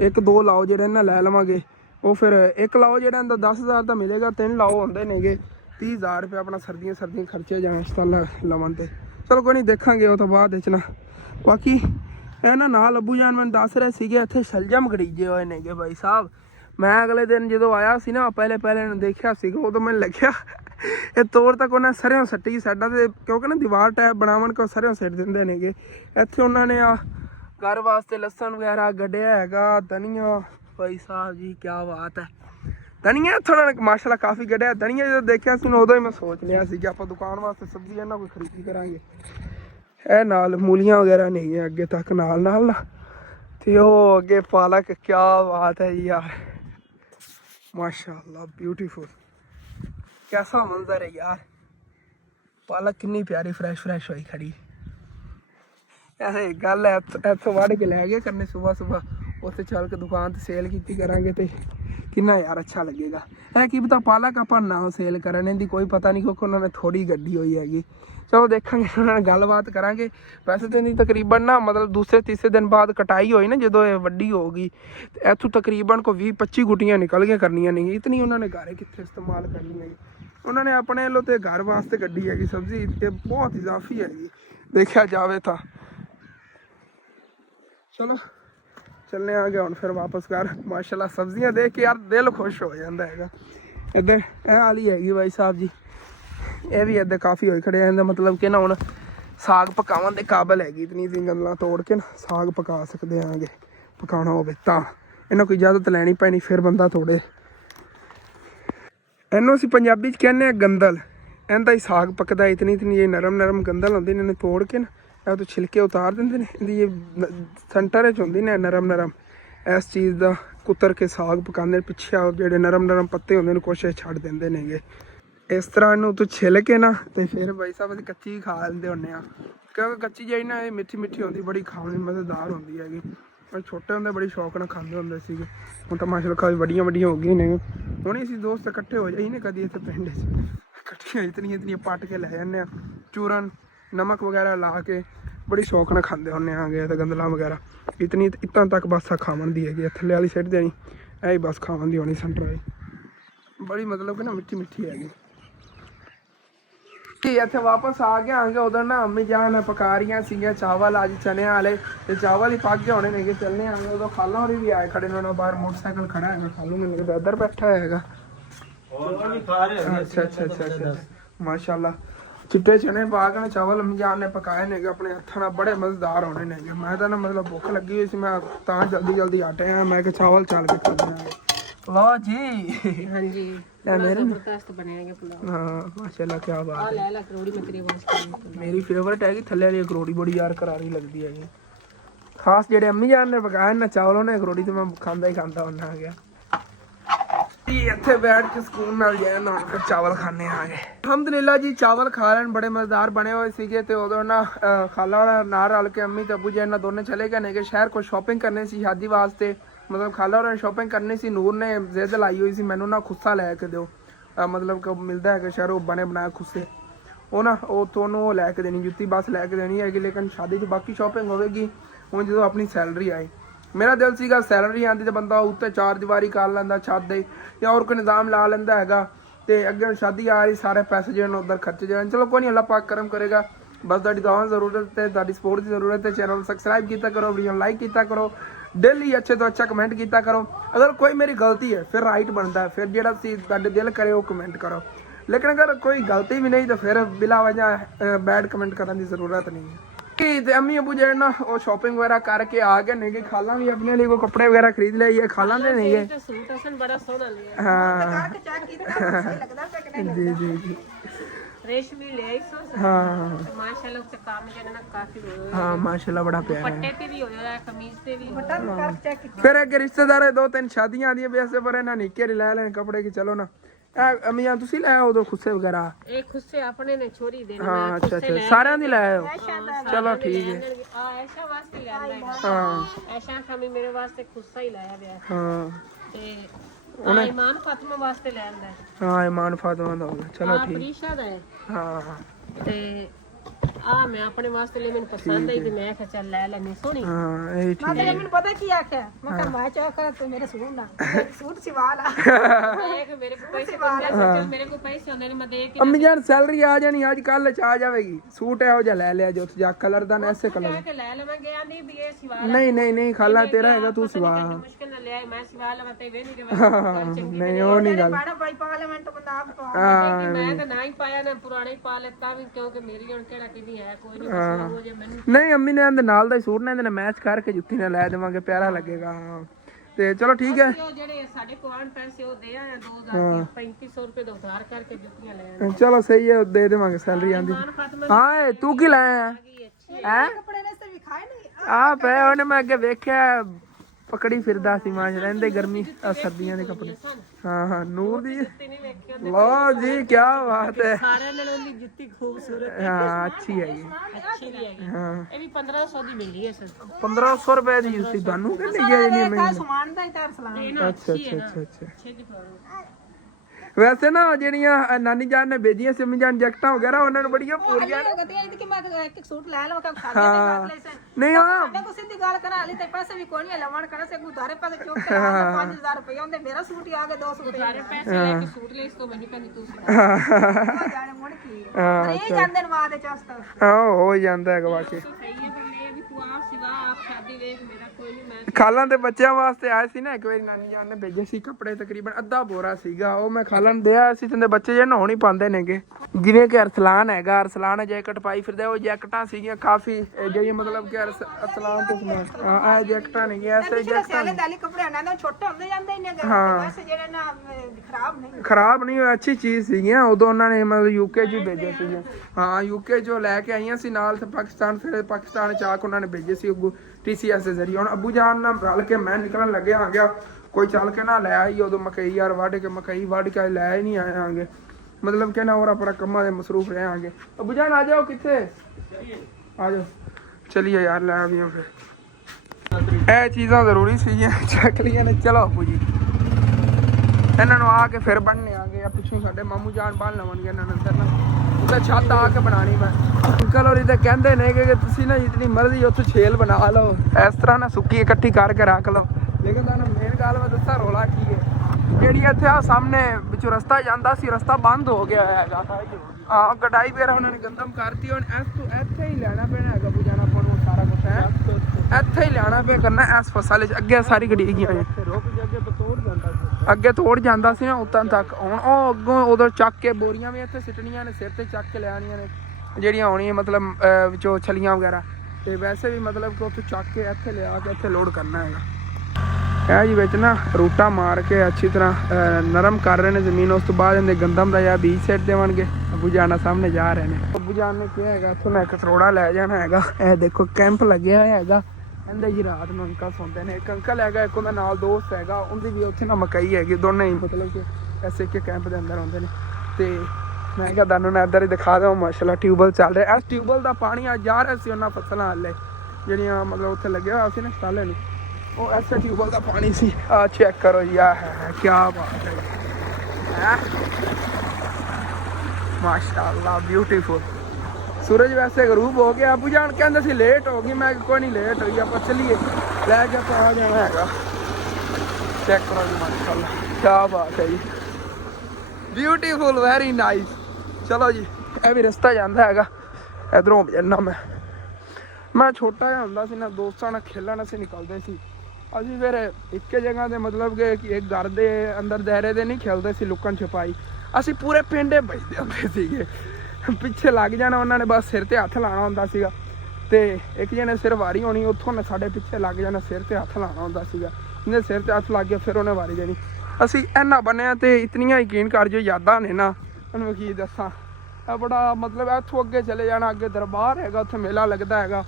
1-2 ਲਾਓ ਜਿਹੜੇ ਨਾ ਲੈ ਲਵਾਂਗੇ। ਉਹ ਫਿਰ ਇੱਕ ਲਾਓ ਜਿਹੜਾ ਇਹਦਾ 10,000 ਤਾਂ ਮਿਲੇਗਾ, 3 ਲਾਓ ਹੁੰਦੇ ਨੇਗੇ 30,000 ਰੁਪਏ ਆਪਣਾ ਸਰਦੀਆਂ ਖਰਚੇ ਜਾਣ ਉਸ਼ਤਾਲਾ ਲਵਣ ਤੇ। ਚਲੋ ਕੋਈ ਨਹੀਂ, ਦੇਖਾਂਗੇ ਉਹ ਤੋਂ ਬਾਅਦ ਵਿੱਚ ਨਾ। ਬਾਕੀ ਇਹ ਨਾ ਨਾਲ ਅੱਬੂ ਜਾਨ ਮੈਨੂੰ ਦੱਸ ਰਹੇ ਸੀਗੇ ਇੱਥੇ ਸ਼ਲਜਮ ਗੜੀਜੇ ਹੋਏ ਨੇਗੇ ਭਾਈ ਸਾਹਿਬ। ਮੈਂ ਅਗਲੇ ਦਿਨ ਜਦੋਂ ਆਇਆ ਸੀ ਨਾ ਪਹਿਲੇ ਨੂੰ ਦੇਖਿਆ ਸੀਗਾ, ਉਦੋਂ ਮੈਨੂੰ ਲੱਗਿਆ ਇਹ ਤੋੜ ਤੱਕ ਉਹਨਾਂ ਸਰਿਓਂ ਸੱਟੀ ਸਾਡਾ ਤੇ, ਕਿਉਂਕਿ ਨਾ ਦੀਵਾਰ ਟੈਪ ਬਣਾਉਣ ਕੋ ਸਰਿਓਂ ਸਿੱਟ ਦਿੰਦੇ ਨੇਗੇ। ਇੱਥੇ ਉਹਨਾਂ ਨੇ ਆ ਘਰ ਵਾਸਤੇ ਲਸਣ ਵਗੈਰਾ ਗੱਡਿਆ ਹੈਗਾ, ਧਨੀਆ ਭਾਈ ਸਾਹਿਬ ਜੀ ਕਿਆ ਬਾਤ ਹੈ। ਧਨੀਆ ਥੋੜਾ ਮਾਸ਼ਾਅੱਲਾ ਕਾਫੀ ਗੱਡਿਆ ਧਨੀਆ। ਜਦੋਂ ਦੇਖਿਆ ਸੀ ਉਦੋਂ ਹੀ ਮੈਂ ਸੋਚ ਲਿਆ ਸੀ ਕਿ ਆਪਾਂ ਦੁਕਾਨ ਵਾਸਤੇ ਸਬਜ਼ੀ ਇਹਨਾਂ ਕੋਈ ਖਰੀਦੀ ਕਰਾਂਗੇ। ਇਹ ਨਾਲ ਮੂਲੀਆਂ ਵਗੈਰਾ ਨਹੀਂ ਹੈ ਅੱਗੇ ਤੱਕ ਨਾਲ ਨਾ, ਤੇ ਉਹ ਅੱਗੇ ਪਾਲਕ, ਕਿਆ ਬਾਤ ਹੈ ਯਾਰ, ਮਾਸ਼ਾਅੱਲਾ ਬਿਊਟੀਫੁਲ। कैसा मंजर है यार, पालक कितनी प्यारी फ्रेश होई खड़ी। ऐसे गल है इतों वढ़ के लै गए करने सुबह उत्थे चल के दुकान ते सेल की करांगे ते कितना यार अच्छा लगेगा। है कि पता पालक अपन ना सेल करन, इनकी कोई पता नहीं क्योंकि उन्होंने थोड़ी गड्डी हुई हैगी। चलो देखेंगे, उन्होंने गलबात करांगे। वैसे तो इनकी तकरीबन ना मतलब दूसरे-तीसरे दिन बाद कटाई होई ना, जो ये वड्डी होगी इतों तकरीबन को 20-25 गुटियां निकल के करनियां नहीं। इतनी उन्होंने घर कितने इस्तेमाल करनी है। उन्होंने अपने लो तो घर वास्ते गड्डी हैगी सब्जी, ये बहुत इजाफी हैगी देखा जाए तो। चलो चलने आ गया हूँ फिर वापस घर। माशाल्लाह सब्जियां देख के यार दिल खुश हो जाता है। इधर यह वाली हैगी भाई साहब जी, ये भी इधर काफ़ी हो खड़े हैं। मतलब कि ना हुण साग पकावन के काबिल हैगी, इतनी सी गल्लां तोड़ के ना साग पका सकते हैं। आगे पकाना होवे तां इन्हां कोई इजाजत लैनी पैनी, फिर बंदा तोड़े। इन्हों असीं पंजाबी च कहने गंदल, इनका ही साग पकदा। इतनी ये नरम गंदल होंदी, इन्हें तोड़ के ना तो छिलके उतार देंगे ने। इहदी ये सेंटर च होंदी ने नरम इस चीज़ का कुतर के साग पकाते। पिछे जो नरम पत्ते होंदे ने कुछ छड्ड देंदे नेगे। इस तरह इनू तो छिल के ना तो फिर भाई साहब असीं कच्ची खा लेंदे होंदे आ, क्योंकि कच्ची जी ना ये मिठी होंदी, बड़ी खाने मज़ेदार होंदी हैगी। छोटे होंदे बड़ी शौक नाल खांदे होंदे सीगे। हुण तां माशाअल्लाह काफी वड्डियां हो गई ने। हुण असीं दोस्त इकट्ठे हो जाई ने कदी इत्थे पिंड च, इकट्ठियां इतनी पट के लै जन्ने आ, चूरन नमक वगैरह ला के बड़ी शौक नाल खांदे होंदे आगे। तो गंदलां वगैरह इतना तक बस खावन दी हैगी, थल्ले वाली सिट देनी ऐ बस खावन दी होनी सेंटर वाली। बड़ी मतलब कि ना मिठी हैगी। इत्थे वापस आ गया आगे। उधर ना अम्मी जान पका रही सी चावल, अज चने वाले ते चावल ही पक गए होने ने। चलने आगे उदो खाला होनी भी आए खड़े ने, बाहर मोटरसाइकिल खड़ा है। खालू मैंने लगता इधर बैठा है। अच्छा माशाल्लाह। चिट्टे चने पा के चावल अम्मी जान ने पकाए ने अपने हत्थों नाल, बड़े मजेदार होने ने। मैं तो ना मतलब भुख लगी हुई सी, मैं तां जल्दी आटे हैं मैं कि चावल चल के खाने। वाह जी, हाँ जी मेरे हाँ माशाल्लाह क्या बात है। मेरी फेवरेट है थल्ले वाली करोड़ी, बड़ी यार करारी लगती है। खास जेडे अम्मी जान ने पकाए ना चावलों ने करोड़ी, तो मैं खाता ही खाता होना आ गया। इत्थे बैठ के सुकून नाल जाना फिर चावल खाने आ गए। अलहमदुलिल्लाह जी चावल खा लेन, बड़े मजेदार बने हुए सीगे। ते उदों ना खाला नाल रल के अम्मी ते अब्बू जी ना दोनों चले गए ने शहर को शॉपिंग करने सी शादी वास्ते। मतलब खाला और शॉपिंग करनी सी। नूर ने जिद लाई हुई सी मैनू ना खुस्सा लैके दो, मतलब कि मिलता है शहरों बने बनाए खुस्से, वो ना वो लैके देनी, जुत्ती बस लैके देनी है। लेकिन शादी की बाकी शॉपिंग होगी हूँ जो अपनी सैलरी आई। मेरा दिल सीगा सैलरी आती तो बंदा उत्ते 4 दीवारी कर लैंदा छत दे, या और कोई निज़ाम ला लैंदा हैगा। ते अगे शादी आ रही, सारे पैसे जो उधर खर्चे जाए। चलो कोई नहीं, अल्लाह पाक करम करेगा। बस तुहाडी दुआवां जरूरत है, तुहाडी सपोर्ट की जरूरत है। चैनल सबसक्राइब किया करो, वीडियो लाइक किया करो, डेली अच्छे तो अच्छा कमेंट किया करो। अगर कोई मेरी गलती है फिर राइट बनता है, फिर जो तुहाडे दिल करे वो कमेंट करो। लेकिन अगर कोई गलती भी नहीं तो फिर बिला वजह बैड कमेंट करने की जरूरत नहीं है। कि अम्मी अबू जो ना वो शॉपिंग वगैरह करके आ गए नहीं। खाला भी अपने लिए कोई कपड़े वगैरह खरीद ले, खाला ने नहीं है। हाँ जी हाँ हाँ माशाल्लाह बड़ा प्यारा है। फिर अगर रिश्तेदार 2-3 शादियां आदि वैसे पर ना निक्के लै लें कपड़े की, चलो ना ਅਮੀ ਜਾਨ ਤੁਸੀਂ ਲੈ ਆਓ ਉਦੋਂ ਖੁੱਸੇ ਵਗੈਰਾ ਇਹ ਖੁੱਸੇ ਆਪਣੇ ਨੇ ਛੋਰੀ ਦੇ ਹਾਂ ਅੱਛਾ ਅੱਛਾ ਸਾਰਿਆਂ ਦੀ ਲੈ ਆਓ ਚਲੋ ਠੀਕ ਹੈ ਆ ਐਸ਼ਾ ਵਾਸਤੇ ਲੈਂਦਾ ਹੈ ਹਾਂ ਐਸ਼ਾ ਖਾਮੀ ਮੇਰੇ ਵਾਸਤੇ ਖੁੱਸਾ ਹੀ ਲਾਇਆ ਗਿਆ ਹਾਂ ਤੇ ਉਹਨੇ ਇਮਾਨ ਫਾਤਿਮਾ ਵਾਸਤੇ ਲੈਂਦਾ ਹੈ ਹਾਂ ਇਮਾਨ ਫਾਤਿਮਾ ਦਾ ਹੋ ਗਿਆ ਚਲੋ ਠੀਕ ਪ੍ਰੀਸ਼ਾ ਦਾ ਹੈ ਹਾਂ ਤੇ ਆ ਮੈਂ ਆਪਣੇ ਵਾਸਤੇ ਲਈ ਮੈਨੂੰ ਪਸੰਦ ਆਈ ਤੇ ਮੈਂ ਕਿਹਾ ਚੱਲ ਲੈ ਲੈਣੀ ਸੋਹਣੀ ਹਾਂ ਇਹ ਠੀਕ ਮੈਂ ਮੈਨੂੰ ਪਤਾ ਕੀ ਆਖਿਆ ਮੈਂ ਕਿਹਾ ਮੈਂ ਚਾਹ ਕਰ ਤੂੰ ਮੇਰੇ ਸੂਟ ਨਾ ਸੂਟ ਸਿਵਾ ਲਾ ਇਹ ਮੇਰੇ ਕੋਲ ਪੈਸੇ ਚੱਲ ਮੇਰੇ ਕੋਲ ਪੈਸੇ ਹੁੰਦੇ ਨੇ ਮੈਂ ਦੇ ਕੇ ਅੰਮੀ ਜਾਨ ਸੈਲਰੀ ਆ ਜਾਣੀ ਅੱਜ ਕੱਲ ਚ ਆ ਜਾਵੇਗੀ ਸੂਟ ਇਹੋ ਜਿਹਾ ਲੈ ਲਿਆ ਜੋ ਜਾ ਕਲਰ ਦਾ ਨਾ ਐਸੇ ਕਲਰ ਲੈ ਕੇ ਲੈ ਲਵਾਂਗੇ ਆਂਦੀ ਵੀ ਇਹ ਸਿਵਾ ਨਹੀਂ ਖਾਲਾ ਤੇਰਾ ਹੈਗਾ ਤੂੰ ਸਿਵਾ ਮੁਸ਼ਕਿਲ ਨਾਲ ਲਿਆ ਮੈਂ ਸਿਵਾ ਲਵਾਂ ਤੇ ਵੇ ਨਹੀਂ ਨਹੀਂ ਉਹ ਨਹੀਂ ਗੱਲ ਬਾੜਾ ਭਾਈ ਪਾਰਲੀਮੈਂਟ ਤੋਂ ਬੰਦਾ ਆਪ ਪਾ ਮੈਂ ਤਾਂ ਨਾ ਹੀ ਪਾਇਆ ਨਾ ਪੁਰਾਣੇ ਹੀ ਪਾ ਲੈਤਾ ਵੀ ਕਿਉਂਕਿ ਮੇਰੀ ਹੁਣ ਕਿਹੜਾ ਕਿਦੀ ਹੈ ਕੋਈ ਨਹੀਂ ਹੋ ਜੇ ਮੈਨੂੰ ਨਹੀਂ ਅੰਮੀ ਨੇ ਇਹਦੇ ਨਾਲ ਦਾ ਹੀ ਸੂਟ ਨਾ ਇਹਦੇ ਨਾਲ ਮੈਚ ਕਰਕੇ ਜੁੱਤੀ ਨਾਲ ਲੈ ਦੇਵਾਂਗੇ ਪਿਆਰਾ ਲੱਗੇਗਾ ਹਾਂ ਤੇ ਚਲੋ ਠੀਕ ਹੈ ਉਹ ਜਿਹੜੇ ਸਾਡੇ ਕੋਲ ਪੈਸੇ ਉਹ ਦੇ ਆਇਆ 2000 3500 ਰੁਪਏ ਦਾ ਉਧਾਰ ਕਰਕੇ ਜੁੱਤੀਆਂ ਲੈ ਆਇਆ ਚਲੋ ਸਹੀ ਹੈ ਦੇ ਦੇਵਾਂਗੇ ਸੈਲਰੀ ਆਂਦੀ ਹਾਂ ਤੂੰ ਕੀ ਲਾਇਆ ਹੈ ਕੱਪੜੇ ਨੇ ਸੇ ਵਿਖਾਏ ਨਹੀਂ ਆ ਪਏ ਉਹਨੇ ਮੈਂ ਅੱਗੇ ਵੇਖਿਆ ਪਕੜੀ ਫਿਰਦਾ ਸੀ ਮਾਂ ਰਹਿੰਦੇ ਗਰਮੀ ਸਰਦੀਆਂ ਦੇ ਕੱਪੜੇ ਹਾਂ ਨੂਰ ਦੀ ਲਓ ਜੀ ਕੀ ਬਾਤ ਹੈ ਸਾਰਿਆਂ ਨਾਲੋਂ ਉਹਦੀ ਜੁੱਤੀ ਖੂਬਸੂਰਤ ਹਾਂ ਅੱਛੀ ਹੈਗੀ ਅੱਛੀ ਵੀ ਹੈਗੀ ਹਾਂ ਇਹ ਵੀ 1500 ਦੀ ਮਿਲਦੀ ਹੈ ਸਰ 1500 ਰੁਪਏ ਦੀ ਜੁੱਤੀ ਤੁਹਾਨੂੰ ਕਿੰਨੀ ਗਿਆ ਜੀ ਕਾ ਸਮਾਨ ਦਾ ਹੀ ਤਾਰ ਸਲਾਮ ਅੱਛਾ ਅੱਛਾ ਅੱਛੇ ਦੀ ਪਾਉ ਵੈਸੇ ਨਾ ਜਿਹੜੀਆਂ ਨਾਨੀ ਜਾਨ ਨੇ ਭੇਜੀਆਂ ਸਿੰਮੀ ਜਾਨ ਜੈਕਟਾਂ ਵਗੈਰਾ ਉਹਨਾਂ ਨੂੰ ਬੜੀਆਂ ਪੂਰੀਆਂ ਹੋ ਗਈ ਇਹ ਕਿ ਮੈਂ ਇੱਕ ਸੂਟ ਲੈ ਲਵਾਂ ਕਿ ਖਾਦੇ ਦੇ ਬਾਤ ਲੈ ਸੇ ਨਹੀਂ ਹਾਂ ਮੈਂ ਕੋ ਸਿੱਧੀ ਗੱਲ ਕਰਾ ਲਈ ਤੇ ਪੈਸੇ ਵੀ ਕੋਈ ਨਹੀਂ ਲਵਣ ਕਰ ਸੇ ਗੁਜ਼ਾਰੇ ਪੈਸੇ ਚੁੱਕ ਕੇ 5000 ਰੁਪਏ ਹੁੰਦੇ ਮੇਰਾ ਸੂਟ ਹੀ ਆ ਗਿਆ 200 ਰੁਪਏ ਸਾਰੇ ਪੈਸੇ ਲੈ ਕੇ ਸੂਟ ਲੈ ਇਸ ਤੋਂ ਮੈਨੂੰ ਕਹਿੰਦੀ ਤੂੰ ਸਿਖਾ ਜਾਣੇ ਮੁੜ ਕੀ ਇਹ ਜਾਂਦੇ ਨਵਾ ਦੇ ਚਸਤ ਹਾਂ ਹੋ ਹੀ ਜਾਂਦਾ ਹੈਗਾ ਵਾਕਈ ਸਹੀ ਹੈ ਪਰ ਇਹ ਵੀ ਤੂੰ ਆਪ ਸਿਵਾ ਆਪ ਸ਼ਾਦੀ ਵੇਖ ਮੇਰਾ ਕੋਈ ਨਹੀਂ ਮੈਂ ਖਾਲਾਂ ਦੇ ਬੱਚਿਆਂ ਵਾਸਤੇ ਆਏ ਸੀ ਨਾ ਇੱਕ ਵਾਰੀ ਨਾਨੀ ਜਾਨ ਨੇ ਭੇਜੇ ਸੀ ਕੱਪੜੇ ਤਕਰੀਬਨ ਅੱਧਾ ਬੋਰਾ ਸੀਗਾ ਉਹ ਮੈਂ ਖਾਲਾਂ ਨੂੰ ਦਿਆ ਸੀ ਤੇ ਬੱਚੇ ਜੇ ਨਹਾਉਣ ਹੀ ਪਾਉਂਦੇ ਨੇਗੇ ਜਿਵੇਂ ਕਿ ਅਰਸਲਾਨ ਹੈਗਾ ਅਰਸਲਾਨ ਜੈਕਟ ਪਾਈ ਫਿਰਦਾ ਉਹ ਜੈਕਟਾਂ ਸੀਗੀਆਂ ਕਾਫੀ ਜਿਹੜੀਆਂ ਮਤਲਬ ਕਿ ਅਰਸਲਾਨ ਤੋਂ ਸਮਾਨ ਹਾਂ ਇਹ ਜੈਕਟਾਂ ਨਹੀਂ ਐਸੇ ਜੈਕਟਾਂ ਸਿਆਲੇ ਦਾਲੀ ਕੱਪੜੇ ਆਣਾ ਨਾ ਛੋਟੇ ਹੁੰਦੇ ਜਾਂਦੇ ਨੇ ਵੈਸੇ ਜਿਹੜੇ ਨਾ ਖਰਾਬ ਨਹੀਂ ਅੱਛੀ ਚੀਜ਼ ਸੀਗੀਆਂ ਉਦੋਂ ਉਹਨਾਂ ਨੇ ਮਤਲਬ ਯੂਕੇ ਚ ਹੀ ਭੇਜੇ ਸੀਗੇ ਹਾਂ ਯੂਕੇ ਚੋਂ ਲੈ ਕੇ ਆਈਆਂ ਸੀ ਨਾਲ ਤੇ ਪਾਕਿਸਤਾਨ ਫਿਰ ਪਾਕਿਸਤਾਨ ਚ ਆ ਕੇ ਉਹਨਾਂ ਨੇ ਭੇਜੇ ਸੀ TCS ਦੇ ਜ਼ਰੀਏ ਹੁਣ ਅੱਬੂ ਜਾਨ ਨਾਲ ਰਲ ਕੇ ਮੈਂ ਨਿਕਲਣ ਲੱਗਿਆ ਆ ਗਿਆ ਕੋਈ ਚੱਲ ਕੇ ਨਾ ਲੈ ਆਈ ਉਦੋਂ ਮਕਈ ਯਾਰ ਵੱਢ ਕੇ ਲੈ ਹੀ ਨਹੀਂ ਆਏਗੇ ਮਤਲਬ ਕਿ ਨਾ ਹੋਰ ਆਪਣਾ ਕੰਮਾਂ ਦੇ ਮਸਰੂਫ ਰਹਾਂਗੇ ਅੱਬੂ ਜਾਨ ਆ ਜਾਓ ਕਿੱਥੇ ਆ ਜਾਓ ਚਲਿਏ ਯਾਰ ਲੈ ਆਵੀਆਂ ਫਿਰ ਇਹ ਚੀਜ਼ਾਂ ਜ਼ਰੂਰੀ ਸੀਗੀਆਂ ਚੱਕ ਲਈਆਂ ਨੇ ਚਲੋ ਅੱਬੂ ਜੀ ਇਹਨਾਂ ਨੂੰ ਆ ਕੇ ਫਿਰ ਬਣਨੇ ਆਗੇ ਆ ਪਿੱਛੋਂ ਸਾਡੇ ਮਾਮੂ ਜਾਨ ਬਣ ਲਵਾਂਗੇ ਇਹਨਾਂ ਨੂੰ ਅੰਦਰ ਨਾ ਉਹਦਾ ਛੱਤ ਆ ਕੇ ਬਣਾਣੀ ਮੈਂ ਅੰਕਲ ਹੋਰੀ ਤਾਂ ਕਹਿੰਦੇ ਨੇ ਕਿ ਤੁਸੀਂ ਨਾ ਜਿਤਨੀ ਮਰਜ਼ੀ ਉੱਥੇ ਛੇਲ ਬਣਾ ਲਓ ਇਸ ਤਰ੍ਹਾਂ ਨਾ ਸੁੱਕੀ ਇਕੱਠੀ ਕਰਕੇ ਰੱਖ ਲਓ ਲੇਕਿਨ ਤੁਹਾਨੂੰ ਮੇਨ ਗੱਲ ਮੈਂ ਦੱਸਾਂ ਰੋਲਾ ਕੀ ਹੈ ਜਿਹੜੀ ਇੱਥੇ ਆ ਸਾਹਮਣੇ ਵਿੱਚੋਂ ਰਸਤਾ ਜਾਂਦਾ ਸੀ ਰਸਤਾ ਬੰਦ ਹੋ ਗਿਆ ਹੈਗਾ ਹਾਂ ਕਟਾਈ ਵਗੈਰਾ ਉਹਨਾਂ ਨੇ ਗੰਦਮ ਕਰਤੀ ਹੁਣ ਇੱਥੇ ਹੀ ਲੈਣਾ ਪੈਣਾ ਹੈਗਾ ਬੁਝਾਣਾ ਆਪਾਂ ਨੂੰ ਸਾਰਾ ਕੁਝ ਹੈ ਇੱਥੇ ਹੀ ਲੈਣਾ ਪਿਆ ਕਰਨਾ ਇਸ ਫਸਲ 'ਚ ਅੱਗੇ ਸਾਰੀ ਗੱਡੀ ਗਈਆਂ ਅੱਗੇ ਤੋੜ ਜਾਂਦਾ ਸੀ ਨਾ ਉਤਾਂ ਤੱਕ ਹੁਣ ਉਹ ਅੱਗੋਂ ਉਧਰ ਚੱਕ ਕੇ ਬੋਰੀਆਂ ਵੀ ਇੱਥੇ ਸਿੱਟਣੀਆਂ ਨੇ ਸਿਰ ਤੇ ਚੱਕ ਕੇ ਲੈ ਆਉਣੀਆਂ ਨੇ ਜਿਹੜੀਆਂ ਆਉਣੀਆਂ ਮਤਲਬ ਵਿੱਚੋਂ ਛਲੀਆਂ ਵਗੈਰਾ ਤੇ ਵੈਸੇ ਵੀ ਮਤਲਬ ਕਿ ਉੱਥੋਂ ਚੱਕ ਕੇ ਇੱਥੇ ਲਿਆ ਕੇ ਇੱਥੇ ਲੋਡ ਕਰਨਾ ਹੈਗਾ ਇਹ ਜੀ ਵਿੱਚ ਨਾ ਰੂਟਾ ਮਾਰ ਕੇ ਅੱਛੀ ਤਰ੍ਹਾਂ ਨਰਮ ਕਰ ਰਹੇ ਨੇ ਜ਼ਮੀਨ ਉਸ ਤੋਂ ਬਾਅਦ ਇਹਦੇ ਗੰਦਮ ਦਾ ਜਾਂ ਬੀਜ ਸਿੱਟ ਦੇਵਣਗੇ ਅੱਬੂ ਜਾਨ ਸਾਹਮਣੇ ਜਾ ਰਹੇ ਨੇ ਅੱਬੂ ਜਾਨ ਨੇ ਕਿਹਾ ਹੈਗਾ ਇੱਥੋਂ ਮੈਂ ਇੱਕ ਕਰੋੜਾ ਲੈ ਜਾਣਾ ਹੈਗਾ ਇਹ ਦੇਖੋ ਕੈਂਪ ਲੱਗਿਆ ਹੋਇਆ ਹੈਗਾ ਕਹਿੰਦੇ ਜੀ ਰਾਤ ਨੂੰ ਅੰਕਲ ਸੌਂਦੇ ਨੇ ਇੱਕ ਅੰਕਲ ਹੈਗਾ ਇੱਕ ਉਹਦਾ ਨਾਲ ਦੋਸਤ ਹੈਗਾ ਉਹਦੀ ਵੀ ਉੱਥੇ ਨਾ ਮਕਈ ਹੈਗੀ ਦੋਨੇ ਹੀ ਮਤਲਬ ਕਿ ਐਸੇ ਕਿ ਕੈਂਪ ਦੇ ਅੰਦਰ ਆਉਂਦੇ ਨੇ ਤੇ ਮੈਂ ਕਿਹਾ ਤੁਹਾਨੂੰ ਨਾ ਇੱਧਰ ਹੀ ਦਿਖਾ ਦਵਾਂ ਮਾਸ਼ਾਅੱਲਾ ਟਿਊਬਵੈਲ ਚੱਲ ਰਿਹਾ ਇਸ ਟਿਊਬਵੈਲ ਦਾ ਪਾਣੀ ਅੱਜ ਜਾ ਰਿਹਾ ਸੀ ਉਹਨਾਂ ਫਸਲਾਂ ਹਾਲੇ ਜਿਹੜੀਆਂ ਮਤਲਬ ਉੱਥੇ ਲੱਗਿਆ ਹੋਇਆ ਸੀ ਨਾ ਸਾਲੇ ਨੂੰ ਉਹ ਐਸੇ ਟਿਊਬਵੈਲ ਦਾ ਪਾਣੀ ਸੀ ਆ ਚੈੱਕ ਕਰੋ ਜੀ ਆ ਹੈ ਕੀ ਬਾਤ ਹੈ ਮਾਸ਼ਾਅੱਲਾ ਬਿਊਟੀਫੁਲ सूरज वैसे गरूब हो गया अबू जान कहते सी लेट हो गई मैं कोई नहीं लेट हुई आप चलिए लैके आप आ जाना है चेक करो जी माशाल्लाह क्या बात है जी ब्यूटीफुल वेरी नाइस चलो जी यह भी रस्ता जाता है इधरों जाना मैं छोटा जिहा हुंदा सी ना दोस्तां नाल खेलण असीं निकलदे सी असीं फिर एक जगह ते मतलब कि एक घर दे अंदर दायरे दे नहीं खेलदे सी लुकन छुपाई असीं पूरे पिंडे बजदे हुंदे सीगे ਪਿੱਛੇ ਲੱਗ ਜਾਣਾ ਉਹਨਾਂ ਨੇ ਬਸ ਸਿਰ ਤੇ ਹੱਥ ਲਾਉਣਾ ਹੁੰਦਾ ਸੀਗਾ ਤੇ ਇੱਕ ਜਣੇ ਸਿਰ ਵਾਰੀ ਹੋਣੀ ਉੱਥੋਂ ਨੇ ਸਾਡੇ ਪਿੱਛੇ ਲੱਗ ਜਾਣਾ ਸਿਰ ਤੇ ਹੱਥ ਲਾਉਣਾ ਹੁੰਦਾ ਸੀਗਾ ਜਿਹਨੇ ਸਿਰ ਤੇ ਹੱਥ ਲੱਗ ਗਿਆ ਫਿਰ ਉਹਨੇ ਵਾਰੀ ਦੇਣੀ ਅਸੀਂ ਇੰਨਾ ਬਣਿਆ ਤੇ ਇਤਨੀਆਂ ਯਕੀਨ ਕਰ ਜੋ ਯਾਦਾਂ ਨੇ ਨਾ ਉਹਨੂੰ ਕੀ ਦੱਸਾਂ ਇਹ ਬੜਾ ਮਤਲਬ ਇੱਥੋਂ ਅੱਗੇ ਚਲੇ ਜਾਣਾ ਅੱਗੇ ਦਰਬਾਰ ਹੈਗਾ ਉੱਥੇ ਮੇਲਾ ਲੱਗਦਾ ਹੈਗਾ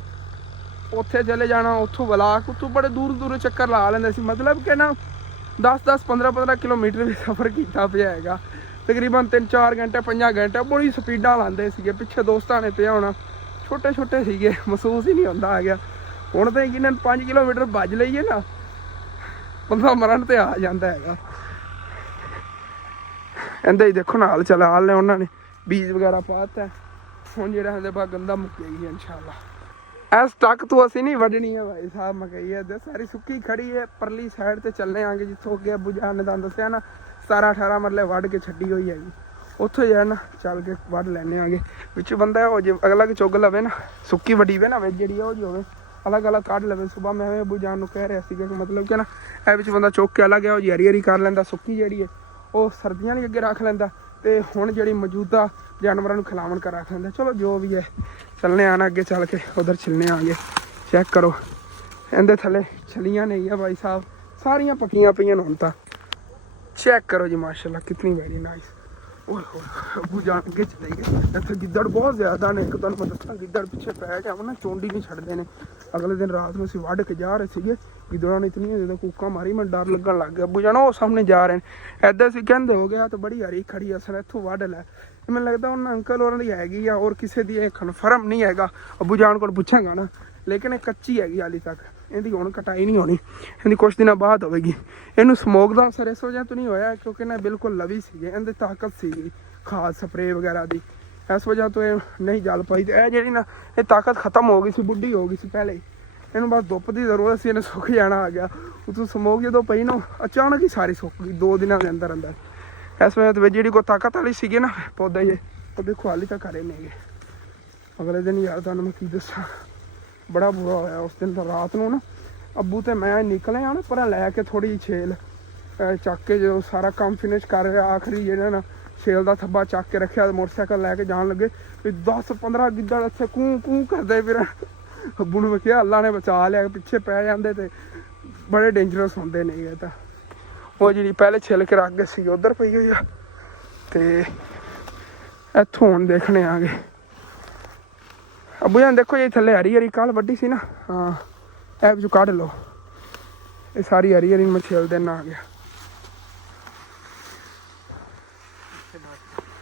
ਉੱਥੇ ਚਲੇ ਜਾਣਾ ਉੱਥੋਂ ਬਲਾਕ ਉੱਥੋਂ ਬੜੇ ਦੂਰ ਚੱਕਰ ਲਾ ਲੈਂਦੇ ਸੀ ਮਤਲਬ ਕਿ ਨਾ 10-10 15-15 ਕਿਲੋਮੀਟਰ ਵੀ ਸਫ਼ਰ ਕੀਤਾ ਪਿਆ ਹੈਗਾ ਤਕਰੀਬਨ 3-4 ਘੰਟੇ 5 ਘੰਟੇ ਬੜੀ ਸਪੀਡਾਂ ਲਾਉਂਦੇ ਸੀਗੇ। ਪਿੱਛੇ ਦੋਸਤਾਂ ਨੇ ਪਿਆ ਹੋਣਾ, ਛੋਟੇ ਛੋਟੇ ਸੀਗੇ, ਮਹਿਸੂਸ ਹੀ ਨਹੀਂ ਹੁੰਦਾ ਆ ਗਿਆ। ਹੁਣ ਤਾਂ ਯਕੀਨਨ 5 ਕਿਲੋਮੀਟਰ ਭੱਜ ਲਈਏ ਨਾ, ਬੰਦਾ ਮਰਨ ਤੇ ਆ ਜਾਂਦਾ ਹੈਗਾ। ਇਹਦੇ ਹੀ ਦੇਖੋ ਨਾਲ ਚਲਾਲ ਨੇ ਉਹਨਾਂ ਨੇ ਬੀਜ ਵਗੈਰਾ ਪਾਤਾ। ਹੁਣ ਜਿਹੜਾ ਇਹਦੇ ਬਾਅਦ ਗੰਦਾ ਮੁੱਕੇਗੀ ਇਨਸ਼ਾਅੱਲਾ। ਇਸ ਟੱਕ ਤੋਂ ਅਸੀਂ ਨਹੀਂ ਵੱਢਣੀ ਹੈ ਭਾਈ ਸਾਹਿਬ ਮਕਈ ਹੈ ਸਾਰੀ ਸੁੱਕੀ ਖੜੀ ਹੈ। ਪਰਲੀ ਸਾਈਡ ਤੇ ਚੱਲੇ ਆਂਗੇ ਜਿੱਥੋਂ ਅੱਗੇ ਅੱਬੂ ਜਾਨ ਨੇ ਤੁਹਾਨੂੰ ਦੱਸਿਆ ਨਾ 17-18 ਮਰਲੇ ਵੱਢ ਕੇ ਛੱਡੀ ਹੋਈ ਹੈਗੀ, ਉੱਥੋਂ ਜਿਹੜਾ ਨਾ ਚੱਲ ਕੇ ਵੱਢ ਲੈਣੇ ਆਂਗੇ। ਵਿੱਚ ਬੰਦਾ ਉਹ ਜੇ ਅਲੱਗ ਚੁੱਗ ਲਵੇ ਨਾ, ਸੁੱਕੀ ਵੱਡੀ ਵੇ ਨਾ ਵਿੱਚ ਜਿਹੜੀ ਉਹ ਜਿਹੀ ਹੋਵੇ ਅਲੱਗ ਅਲੱਗ ਕੱਢ ਲਵੇ। ਸੁਬਾਹ ਮੈਂ ਅੱਬੂ ਜਾਨ ਨੂੰ ਕਹਿ ਰਿਹਾ ਸੀਗਾ ਕਿ ਮਤਲਬ ਕਿ ਨਾ ਇਹ ਵਿੱਚ ਬੰਦਾ ਚੁੱਕ ਕੇ ਅਲੱਗ ਉਹ ਹਰੀ ਹਰੀ ਕਰ ਲੈਂਦਾ, ਸੁੱਕੀ ਜਿਹੜੀ ਹੈ ਉਹ ਸਰਦੀਆਂ ਲਈ ਅੱਗੇ ਰੱਖ ਲੈਂਦਾ, ਤੇ ਹੁਣ ਜਿਹੜੀ ਮੌਜੂਦਾ ਜਾਨਵਰਾਂ ਨੂੰ ਖਿਲਾਵਣ ਕਰ ਰੱਖ ਲੈਂਦਾ। ਚਲੋ ਜੋ ਵੀ ਹੈ ਚੱਲਣੇ ਆਣਾ ਅੱਗੇ ਚੱਲ ਕੇ ਉਧਰ ਛਿਲਨੇ ਆਂਗੇ। ਚੈੱਕ ਕਰੋ ਇਹਦੇ ਥੱਲੇ ਛਲੀਆਂ ਨਹੀਂ ਆ ਭਾਈ ਸਾਹਿਬ, ਸਾਰੀਆਂ ਪੱਕੀਆਂ ਪਈਆਂ ਹੁਣ ਤਾਂ। ਚੈੱਕ ਕਰੋ ਜੀ ਮਾਸ਼ਾਅੱਲਾ ਕਿਤਨੀ ਵੈਰੀ ਨਾਈਸ। ਓਏ ਹੋਏ ਅੱਬੂ ਜਾਨ ਅੱਗੇ ਚਲੇ ਗਏ। ਇੱਥੇ ਗਿੱਦੜ ਬਹੁਤ ਜ਼ਿਆਦਾ ਨੇ, ਇੱਕ ਤੁਹਾਨੂੰ ਮੈਂ ਦੱਸਾਂ ਗਿੱਦੜ ਪਿੱਛੇ ਪੈ ਜਾਵ ਨਾ ਚੋਂਡੀ ਨਹੀਂ ਛੱਡਦੇ ਨੇ। ਅਗਲੇ ਦਿਨ ਰਾਤ ਨੂੰ ਅਸੀਂ ਵੱਢ ਕੇ ਜਾ ਰਹੇ ਸੀਗੇ, ਗਿੱਦੜਾਂ ਨੇ ਇਤਨੀਆਂ ਜ਼ਿਆਦਾ ਕੂਕਾਂ ਮਾਰੀ ਮੈਨੂੰ ਡਰ ਲੱਗਣ ਲੱਗ ਗਿਆ। ਅੱਬੂ ਜਾਨ ਉਹ ਸਾਹਮਣੇ ਜਾ ਰਹੇ ਨੇ, ਇੱਦਾਂ ਅਸੀਂ ਕਹਿੰਦੇ ਹੋ ਗਿਆ ਤਾਂ ਬੜੀ ਹਰੀ ਖੜੀ ਅਸਲ ਇੱਥੋਂ ਵੱਢ ਲੈ। ਮੈਨੂੰ ਲੱਗਦਾ ਉਹਨਾਂ ਅੰਕਲ ਹੋਰਾਂ ਦੀ ਹੈਗੀ ਆ, ਔਰ ਕਿਸੇ ਦੀ ਇਹ ਕਨਫਰਮ ਨਹੀਂ ਹੈਗਾ। ਅੱਬੂ ਜਾਨ ਕੋਲ ਪੁੱਛਾਂਗਾ ਨਾ, ਲੇਕਿਨ ਇਹ ਕੱਚੀ ਹੈਗੀ ਹਾਲੇ ਤੱਕ, ਇਹਦੀ ਹੁਣ ਕਟਾਈ ਨਹੀਂ ਹੋਣੀ, ਇਹਦੀ ਕੁਛ ਦਿਨਾਂ ਬਾਅਦ ਹੋਵੇਗੀ। ਇਹਨੂੰ ਸਮੋਕ ਦਾ ਅਸਰ ਇਸ ਵਜ੍ਹਾ ਤੋਂ ਨਹੀਂ ਹੋਇਆ ਕਿਉਂਕਿ ਨਾ ਬਿਲਕੁਲ ਲਵੀ ਸੀਗੇ, ਇਹਦੇ ਤਾਕਤ ਸੀਗੀ ਖਾਦ ਸਪਰੇ ਵਗੈਰਾ ਦੀ, ਇਸ ਵਜ੍ਹਾ ਤੋਂ ਇਹ ਨਹੀਂ ਜਲ ਪਾਈ। ਤੇ ਇਹ ਜਿਹੜੀ ਨਾ ਇਹ ਤਾਕਤ ਖਤਮ ਹੋ ਗਈ ਸੀ, ਬੁੱਢੀ ਹੋ ਗਈ ਸੀ ਪਹਿਲੇ, ਇਹਨੂੰ ਬਸ ਧੁੱਪ ਦੀ ਜ਼ਰੂਰਤ ਸੀ, ਇਹਨੇ ਸੁੱਕ ਜਾਣਾ ਆ ਗਿਆ। ਉਤੋਂ ਸਮੋਕ ਜਦੋਂ ਪਈ ਨਾ ਅਚਾਨਕ ਹੀ ਸਾਰੀ ਸੁੱਕ ਗਈ 2 ਦਿਨਾਂ ਦੇ ਅੰਦਰ ਅੰਦਰ। ਇਸ ਵਜ੍ਹਾ ਤੋਂ ਜਿਹੜੀ ਕੋਈ ਤਾਕਤ ਵਾਲੀ ਸੀਗੀ ਨਾ ਪੌਦਾ ਹੀ ਉਹ ਦੇਖੋ ਹਾਲੇ ਤੱਕ ਹਰੇ ਨੇਗੇ। ਅਗਲੇ ਦਿਨ ਯਾਰ ਤੁਹਾਨੂੰ ਮੈਂ ਕੀ ਦੱਸਾਂ, ਬੜਾ ਬੁਰਾ ਹੋਇਆ ਉਸ ਦਿਨ ਤਾਂ। ਰਾਤ ਨੂੰ ਨਾ ਅੱਬੂ ਤੇ ਮੈਂ ਨਿਕਲੇ ਆ ਨਾ ਪਰ ਲੈ ਕੇ ਥੋੜੀ ਛੇਲ ਚੱਕ ਕੇ, ਜਦੋਂ ਸਾਰਾ ਕੰਮ ਫਿਨਿਸ਼ ਕਰ ਰਿਹਾ ਆਖਰੀ ਜਿਹੜਾ ਨਾ ਛੇਲ ਦਾ ਥੱਬਾ ਚੱਕ ਕੇ ਰੱਖਿਆ, ਮੋਟਰਸਾਈਕਲ ਲੈ ਕੇ ਜਾਣ ਲੱਗੇ ਵੀ 10-15 ਗਿੱਦੜ ਇੱਥੇ ਕੂੰ ਕੂੰ ਕਰਦੇ ਫਿਰ। ਅੱਬੂ ਨੂੰ ਮੈਂ ਕਿਹਾ ਅੱਲਾ ਨੇ ਬਚਾ ਲਿਆ, ਪਿੱਛੇ ਪੈ ਜਾਂਦੇ ਤੇ ਬੜੇ ਡੇਂਜਰਸ ਹੁੰਦੇ ਨੇ ਇਹ ਤਾਂ। ਉਹ ਜਿਹੜੀ ਪਹਿਲੇ ਛਿਲ ਕੇ ਰੱਖ ਗਏ ਸੀ ਉੱਧਰ ਪਈ ਹੋਈ ਆ, ਤੇ ਇੱਥੋਂ ਹੁਣ ਦੇਖਣੇ ਆ ਗਏ। ਅੱਬੂ ਜਾਨ ਦੇਖੋ ਇਹ ਥੱਲੇ ਹਰੀ ਹਰੀ ਕੱਲ੍ਹ ਵੱਢੀ ਸੀ ਨਾ, ਹਾਂ ਇਹ ਵਿੱਚੋਂ ਕੱਢ ਲਓ, ਇਹ ਸਾਰੀ ਹਰੀ ਹਰੀ ਮੈਂ ਛਿਲ ਦੇਣਾ ਆ ਗਿਆ।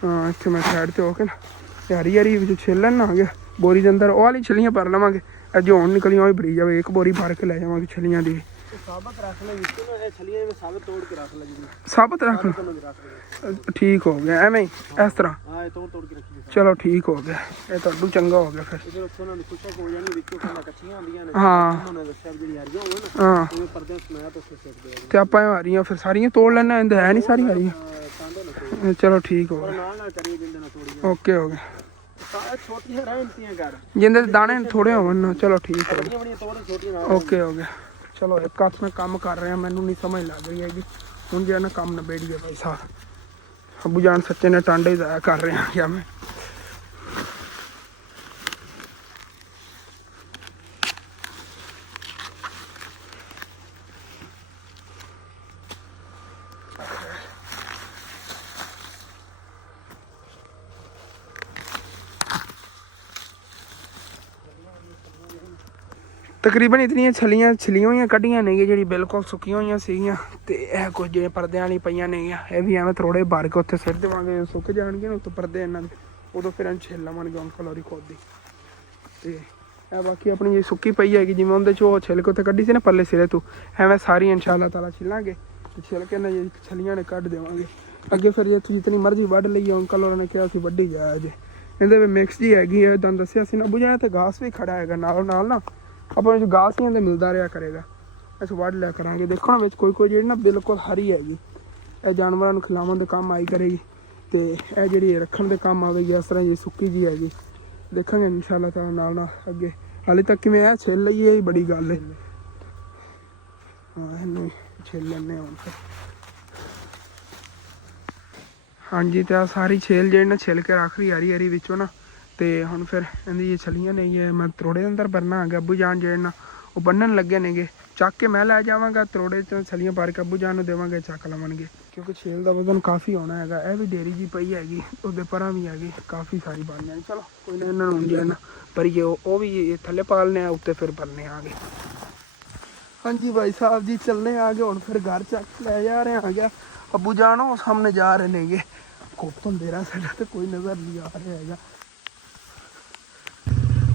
ਹਾਂ ਇੱਥੇ ਮੈਂ ਸਾਈਡ ਤੇ ਹੋ ਕੇ ਨਾ ਇਹ ਹਰੀ ਹਰੀ ਵਿੱਚੋਂ ਛਿਲ ਲੈਣਾ ਆ ਗਿਆ। ਬੋਰੀ ਦੇ ਅੰਦਰ ਉਹ ਵਾਲੀ ਛਲੀਆਂ ਭਰ ਲਵਾਂਗੇ, ਇਹ ਜੋ ਹੁਣ ਨਿਕਲੀਆਂ ਉਹ ਵੀ ਭਰੀ ਜਾਵੇ। ਇੱਕ ਬੋਰੀ ਭਰ ਕੇ ਲੈ ਜਾਵਾਂਗੇ ਛਲੀਆਂ ਦੀ। ਸਾਬਤ ਰੱਖ ਲੈ ਵਿੱਚ ਨੂੰ, ਇਹ ਛਲੀਆਂ ਵਿੱਚ ਸਾਬਤ ਤੋੜ ਕੇ ਰੱਖ ਲੈ ਜੀ, ਸਾਬਤ ਰੱਖ ਲੈ। ਠੀਕ ਹੋ ਗਿਆ ਐਵੇਂ ਹੀ ਇਸ ਤਰ੍ਹਾਂ, ਹਾਂ ਇਹ ਤੋੜ ਕੇ ਰੱਖੀ। ਚਲੋ ਠੀਕ ਹੋ ਗਿਆ, ਇਹ ਤੁਹਾਨੂੰ ਚੰਗਾ ਹੋ ਗਿਆ ਫਿਰ। ਇਹਦੇ ਵਿੱਚ ਉਹਨਾਂ ਨੂੰ ਖੁਸ਼ਕ ਹੋ ਜਾਣੀ, ਵਿੱਚੋਂ ਕਹਿੰਦਾ ਕੱਚੀਆਂ ਹੁੰਦੀਆਂ ਨੇ, ਹਾਂ ਉਹਨਾਂ ਨੇ ਦੱਸਿਆ ਜਿਹੜੀ ਹਰੀਆਂ ਹੋਣ ਨਾ, ਹਾਂ ਉਹ ਪਰਦੇ ਸੁਣਾਇਆ ਤਾਂ ਉਸ ਸਿੱਟਦੇ ਆ। ਤੇ ਆਪਾਂ ਇਹ ਹਰੀਆਂ ਫਿਰ ਸਾਰੀਆਂ ਤੋੜ ਲੈਣਾ, ਇਹਦੇ ਹੈ ਨਹੀਂ ਸਾਰੀ ਹਰੀਆਂ। ਚਲੋ ਠੀਕ ਹੋ ਗਿਆ, ਨਾਲ ਨਾਲ ਕਰੀਏ ਜਿੰਦੇ ਨਾਲ ਤੋੜੀਆਂ। ਓਕੇ ਹੋ ਗਿਆ, ਛੋਟੀਆਂ ਰਹਿਣਤੀਆਂ ਕਰ ਜਿੰਦੇ ਦਾਣੇ ਥੋੜੇ ਹੋਣ ਨਾ। ਚਲੋ ਠੀਕ ਹੋ ਗਿਆ, ਓਕੇ ਹੋ ਗਿਆ। ਚਲੋ ਇੱਕ ਹੱਥ ਮੈਂ ਕੰਮ ਕਰ ਰਿਹਾ, ਮੈਨੂੰ ਨਹੀਂ ਸਮਝ ਲੱਗ ਰਹੀ ਹੈਗੀ ਹੁਣ ਜਿਹੜਾ ਨਾ ਕੰਮ ਨਿਬੇੜੀਏ ਭਾਈ ਸਾਹਿਬ। ਅੱਬੂ ਜਾਨ ਸੱਚੇ ਨੇ ਟਾਂਡੇ ਜ਼ਾਇਆ ਕਰ ਰਿਹਾ ਕਿਆ ਮੈਂ। ਤਕਰੀਬਨ ਇਤਨੀਆਂ ਛਲੀਆਂ ਹੋਈਆਂ ਕੱਢੀਆਂ ਨੇਗੀਆਂ ਜਿਹੜੀ ਬਿਲਕੁਲ ਸੁੱਕੀਆਂ ਹੋਈਆਂ ਸੀਗੀਆਂ, ਤੇ ਇਹ ਕੁਝ ਜਿਹੜੇ ਪਰਦਿਆਂ ਵਾਲੀ ਪਈਆਂ ਨੇਗੀਆਂ ਇਹ ਵੀ ਐਵੇਂ ਥੋੜੇ ਭਰ ਕੇ ਉੱਥੇ ਸਿੱਟ ਦੇਵਾਂਗੇ, ਸੁੱਕ ਜਾਣਗੇ ਨਾ ਉੱਤੋਂ ਪਰਦੇ ਇਹਨਾਂ ਦੇ, ਉਦੋਂ ਫਿਰ ਇਹਨੂੰ ਛਿੱਲ ਲਵਾਂਗੇ ਅੰਕਲ ਹੋਰੀ ਖੁਦ ਦੀ। ਤੇ ਇਹ ਬਾਕੀ ਆਪਣੀ ਜਿਹੜੀ ਸੁੱਕੀ ਪਈ ਹੈਗੀ ਜਿਵੇਂ ਉਹਦੇ 'ਚ ਉਹ ਛਿੱਲ ਕੇ ਉੱਥੇ ਕੱਢੀ ਸੀ ਨਾ ਪਰਲੇ ਸਿਰੇ ਤੋਂ, ਐਵੇਂ ਸਾਰੀ ਇਨਸ਼ਾਅੱਲਾ ਤਾਲਾ ਛਿੱਲਾਂਗੇ ਤੇ ਛਿੱਲ ਕੇ ਨਾ ਜਿਹੜੀ ਛਲੀਆਂ ਨੇ ਕੱਢ ਦੇਵਾਂਗੇ। ਅੱਗੇ ਫਿਰ ਜੇ ਤੁਸੀਂ ਜਿਤਨੀ ਮਰਜ਼ੀ ਵੱਢ ਲਈਏ, ਅੰਕਲ ਹੋਰਾਂ ਨੇ ਕਿਹਾ ਸੀ ਵੱਢੀ ਜਾਇਆ ਜੇ। ਇਹਦੇ ਵਿੱਚ ਮਿਕਸ ਜੀ ਹੈਗੀ ਹੈ, ਤੁਹਾਨੂੰ ਦੱਸਿਆ ਸੀ ਨਾ ਅੱਬੂ ਜਾਨ, ਤੇ ਘਾਸ ਵੀ ਖੜਾ ਹੈਗਾ ਨਾਲ ਨਾਲ ਨਾ, ਆਪਾਂ ਵਿੱਚ ਘਾਸ ਹੀ ਇਹਦੇ ਮਿਲਦਾ ਰਿਹਾ ਕਰੇਗਾ, ਅਸੀਂ ਵੱਢ ਲਿਆ ਕਰਾਂਗੇ। ਦੇਖੋ ਨਾ ਵਿੱਚ ਕੋਈ ਜਿਹੜੀ ਨਾ ਬਿਲਕੁਲ ਹਰੀ ਹੈਗੀ, ਇਹ ਜਾਨਵਰਾਂ ਨੂੰ ਖਿਲਾਉਣ ਦੇ ਕੰਮ ਆਈ ਕਰੇਗੀ, ਤੇ ਇਹ ਜਿਹੜੀ ਰੱਖਣ ਦੇ ਕੰਮ ਆਵੇਗੀ। ਇਸ ਤਰ੍ਹਾਂ ਜੀ ਸੁੱਕੀ ਜੀ ਹੈਗੀ, ਦੇਖਾਂਗੇ ਇਨਸ਼ਾਅੱਲਾ ਤਾਲਾ ਨਾਲ ਨਾਲ ਅੱਗੇ। ਹਾਲੇ ਤੱਕ ਕਿਵੇਂ ਆ ਛਿੱਲ ਲਈਏ ਇਹ ਬੜੀ ਗੱਲ ਹੈ। ਹਾਂ ਇਹਨੂੰ ਛਿੱਲ ਲੈਂਦੇ ਹੁਣ ਫਿਰ। ਹਾਂਜੀ ਤੇ ਆ ਸਾਰੀ ਛਿੱਲ ਜਿਹੜੀ ਨਾ ਛਿੱਲ ਕੇ ਰੱਖ ਰਹੀ ਹਰੀ ਹਰੀ ਵਿੱਚੋਂ ਨਾ, ਤੇ ਹੁਣ ਫਿਰ ਇਹਦੀ ਛਲੀਆਂ ਨਹੀਂ ਮੈਂ ਤਰੋੜੇ ਅੰਦਰ ਭਰਨਾ ਆ ਗਿਆ। ਅੱਬੂ ਜਾਨ ਜਿਹੜੇ ਨਾ ਉਹ ਬੰਨਣ ਲੱਗੇ ਨੇਗੇ, ਚੱਕ ਕੇ ਮੈਂ ਲੈ ਜਾਵਾਂਗਾ ਤਰੋੜੇ 'ਚ ਛਲੀਆਂ ਭਰ ਕੇ ਅੱਬੂ ਜਾਨ ਨੂੰ ਦੇਵਾਂਗੇ, ਚੱਕ ਲਵਣਗੇ ਕਿਉਂਕਿ ਛੇਲ ਦਾ ਵਜ਼ਨ ਕਾਫੀ ਹੋਣਾ ਹੈਗਾ। ਇਹ ਵੀ ਡੇਰੀ ਜੀ ਪਈ ਹੈਗੀ, ਉਹਦੇ ਪਰਾਂ ਵੀ ਹੈਗੀ ਕਾਫੀ ਸਾਰੀ ਬਣ ਜਾਣੀ। ਚਲੋ ਕੋਈ ਨਾ ਇਹਨਾਂ ਨੂੰ ਹੁੰਦੀਆਂ ਨਾ ਭਰੀਏ, ਉਹ ਵੀ ਥੱਲੇ ਪਾਲਨੇ ਆ, ਉੱਤੇ ਫਿਰ ਭਰਨੇ ਆਗੇ। ਹਾਂਜੀ ਭਾਈ ਸਾਹਿਬ ਜੀ ਚੱਲਨੇ ਆ ਗਏ ਹੁਣ ਫਿਰ ਘਰ ਚੱਕ ਲੈ ਜਾ ਰਹੇ ਆ ਗਿਆ। ਅੱਬੂ ਜਾਨ ਉਹ ਸਾਹਮਣੇ ਜਾ ਰਹੇ ਨੇਗੇ, ਘੁੱਪ ਅੰਧੇਰਾ ਸਾਡਾ ਤੇ ਕੋਈ ਨਜ਼ਰ ਨਹੀਂ ਆ ਰਿਹਾ ਹੈਗਾ।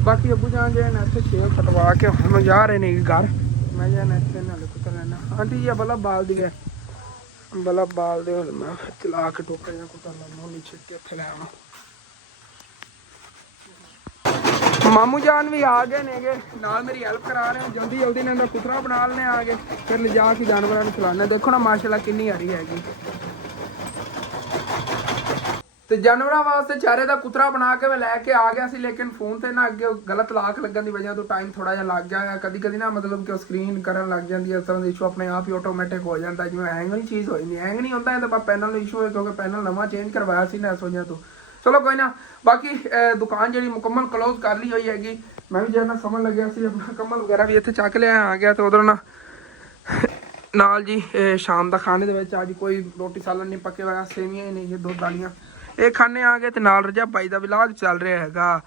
ਬਾਕੀ ਅੱਬੂ ਜਾਨ ਜਿਹੜੇ ਨੇ ਇੱਥੇ ਛੇਲ ਕਟਵਾ ਕੇ ਹੁਣ ਜਾ ਰਹੇ ਨੇ ਘਰ। ਮੈਂ ਜਾਣਾ ਇੱਥੇ ਨਾਲ ਕੁੱਤਾ ਲੈਣਾ। ਆਂਟੀ ਜੀ ਬਲਾ ਬਾਲ ਦੀ ਹੈ ਬਲਾ ਬਾਲ ਦੇ ਹੁਣ ਮੈਂ ਚਲਾ ਕੇ ਟੋਕਾ ਜਾਂ ਕੁੱਤਾ ਲਾਉਣਾ ਨੀਚੇ ਕੇ ਉੱਥੇ ਲੈ ਆਵਾਂ। ਮਾਮੂ ਜਾਨ ਵੀ ਆ ਗਏ ਨੇਗੇ ਨਾਲ ਮੇਰੀ ਹੈਲਪ ਕਰਾ ਰਹੇ ਜਲਦੀ ਜਲਦੀ ਇਹਨਾਂ ਦਾ ਕੁਤਰਾ ਬਣਾ ਲੈਣੇ ਆ ਗਏ ਫਿਰ ਲਿਜਾ ਕੇ ਜਾਨਵਰਾਂ ਨੂੰ ਖਿਲਾਉਣੇ। ਦੇਖੋ ਨਾ ਮਾਸ਼ਾਅੱਲਾ ਕਿੰਨੀ ਹਰੀ ਹੈਗੀ। ਤੇ ਜਾਨਵਰਾਂ ਵਾਸਤੇ ਚਾਰੇ ਦਾ ਕੁਤਰਾ ਬਣਾ ਕੇ ਮੈਂ ਲੈ ਕੇ ਆ ਗਿਆ ਸੀ ਲੇਕਿਨ ਫੋਨ ਤੇ ਨਾ ਅੱਗੇ ਗਲਤ ਲਾਕ ਲੱਗਣ ਦੀ ਵਜ੍ਹਾ ਤੋਂ ਟਾਈਮ ਥੋੜਾ ਜਿਹਾ ਲੱਗ ਗਿਆ। ਕਦੀ ਕਦੀ ਨਾ ਮਤਲਬ ਕਿ ਉਹ ਸਕਰੀਨ ਕਰਨ ਲੱਗ ਜਾਂਦੀ ਹੈ। ਇਸ ਤਰ੍ਹਾਂ ਦਾ ਇਸ਼ੂ ਆਪਣੇ ਆਪ ਹੀ ਆਟੋਮੈਟਿਕ ਹੋ ਜਾਂਦਾ ਜਿਵੇਂ ਹੈਂਗ ਵਾਲੀ ਚੀਜ਼ ਹੋਈ ਨਹੀਂ। ਹੈਂਗ ਨਹੀਂ ਹੁੰਦਾ ਇਹ ਤਾਂ ਬਸ ਪੈਨਲ ਨੂੰ ਇਸ਼ੂ ਹੈ ਕਿਉਂਕਿ ਪੈਨਲ ਨਵਾਂ ਚੇਂਜ ਕਰਵਾਇਆ ਸੀ ਨਾ ਇਸ ਵਜ੍ਹਾ ਤੋਂ। ਚਲੋ ਕੋਈ ਨਾ ਬਾਕੀ ਦੁਕਾਨ ਜਿਹੜੀ ਮੁਕੰਮਲ ਕਲੋਜ਼ ਕਰ ਲਈ ਹੋਈ ਹੈਗੀ। ਮੈਂ ਵੀ ਜਿਹੜਾ ਸਮਝ ਲੱਗਿਆ ਸੀ ਆਪਣਾ ਕੰਬਲ ਵਗੈਰਾ ਵੀ ਇੱਥੇ ਚੱਕ ਲਿਆ ਆ ਗਿਆ। ਤੇ ਉਧਰ ਨਾਲ ਜੀ ਸ਼ਾਮ ਦਾ ਖਾਣੇ ਦੇ ਵਿੱਚ ਅੱਜ ਕੋਈ ਰੋਟੀ ਸਾਲਨ ਨਹੀਂ ਪੱਕੇ ਹੋਇਆ ਸੇਵੀਆਂ ਹੀ ਨਹੀਂ ਇਹ ਦੁੱਧ ਵਾਲੀਆਂ ਇਹ ਖਾਣੇ ਆ ਗਏ। ਤੇ ਨਾਲ ਰਜਾ ਭਾਈ ਦਾ ਵਲੌਗ ਚੱਲ ਰਿਹਾ ਹੈਗਾ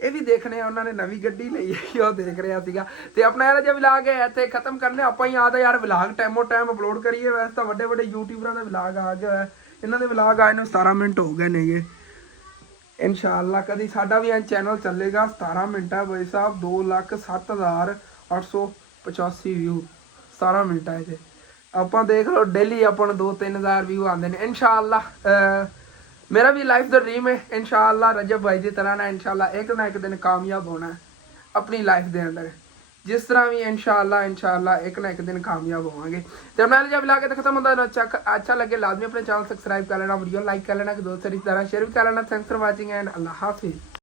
ਇਹ ਵੀ ਦੇਖਣੇ ਆ। ਉਹਨਾਂ ਨੇ ਨਵੀਂ ਗੱਡੀ ਲਈ ਹੈ ਉਹ ਦੇਖ ਰਿਹਾ ਸੀਗਾ। ਤੇ ਆਪਣਾ ਇਹ ਜਿਹਾ ਵਲੌਗ ਹੈ ਇੱਥੇ ਖਤਮ ਕਰਨੇ ਆਪਾਂ ਹੀ ਆਦਾ ਯਾਰ ਵਲੌਗ ਟਾਈਮੋ ਟਾਈਮ ਅਪਲੋਡ ਕਰੀਏ। ਵੈਸੇ ਤਾਂ ਵੱਡੇ ਵੱਡੇ ਯੂਟਿਊਬਰਾਂ ਦਾ ਵਲੌਗ ਆ ਗਿਆ ਹੋਇਆ। ਇਹਨਾਂ ਦੇ ਵਲੌਗ ਆਏ ਨੂੰ 17 ਮਿੰਟ ਹੋ ਗਏ ਨੇਗੇ। ਇਨਸ਼ਾਅੱਲਾ ਕਦੀ ਸਾਡਾ ਵੀ ਚੈਨਲ ਚੱਲੇਗਾ 17 ਮਿੰਟਾਂ ਭਾਈ ਸਾਹਿਬ 2,07,885 ਵਿਊ 17 ਮਿੰਟਾਂ 'ਚ ਆਪਾਂ ਦੇਖ ਲਓ ਡੇਲੀ ਆਪਾਂ ਨੂੰ 2-3 ਹਜ਼ਾਰ ਵਿਊ ਆਉਂਦੇ ਨੇ। ਇਨਸ਼ਾਅੱਲਾ ਮੇਰਾ ਵੀ ਲਾਈਫ ਦਾ ਡ੍ਰੀਮ ਹੈ ਇਨਸ਼ਾਅੱਲਾ ਰਜਬ ਭਾਈ ਦੀ ਤਰ੍ਹਾਂ ਨਾ ਇਨਸ਼ਾਅੱਲਾ ਇੱਕ ਨਾ ਇੱਕ ਦਿਨ ਕਾਮਯਾਬ ਹੋਣਾ ਆਪਣੀ ਲਾਈਫ ਦੇ ਅੰਦਰ ਜਿਸ ਤਰ੍ਹਾਂ ਵੀ ਇਨਸ਼ਾਅੱਲਾ ਇੱਕ ਨਾ ਇੱਕ ਦਿਨ ਕਾਮਯਾਬ ਹੋਵਾਂਗੇ। ਤੇ ਆਪਣਾ ਜਬ ਲਾ ਕੇ ਖਤਮ ਹੁੰਦਾ अच्छा लगे लाजमी अपने चैनल सब्सक्राइब कर लेना वीडियो लाइक कर लेना दोस्तों रिश्तेदार शेयर भी कर लेना। Thanks for watching and Allah Hafiz.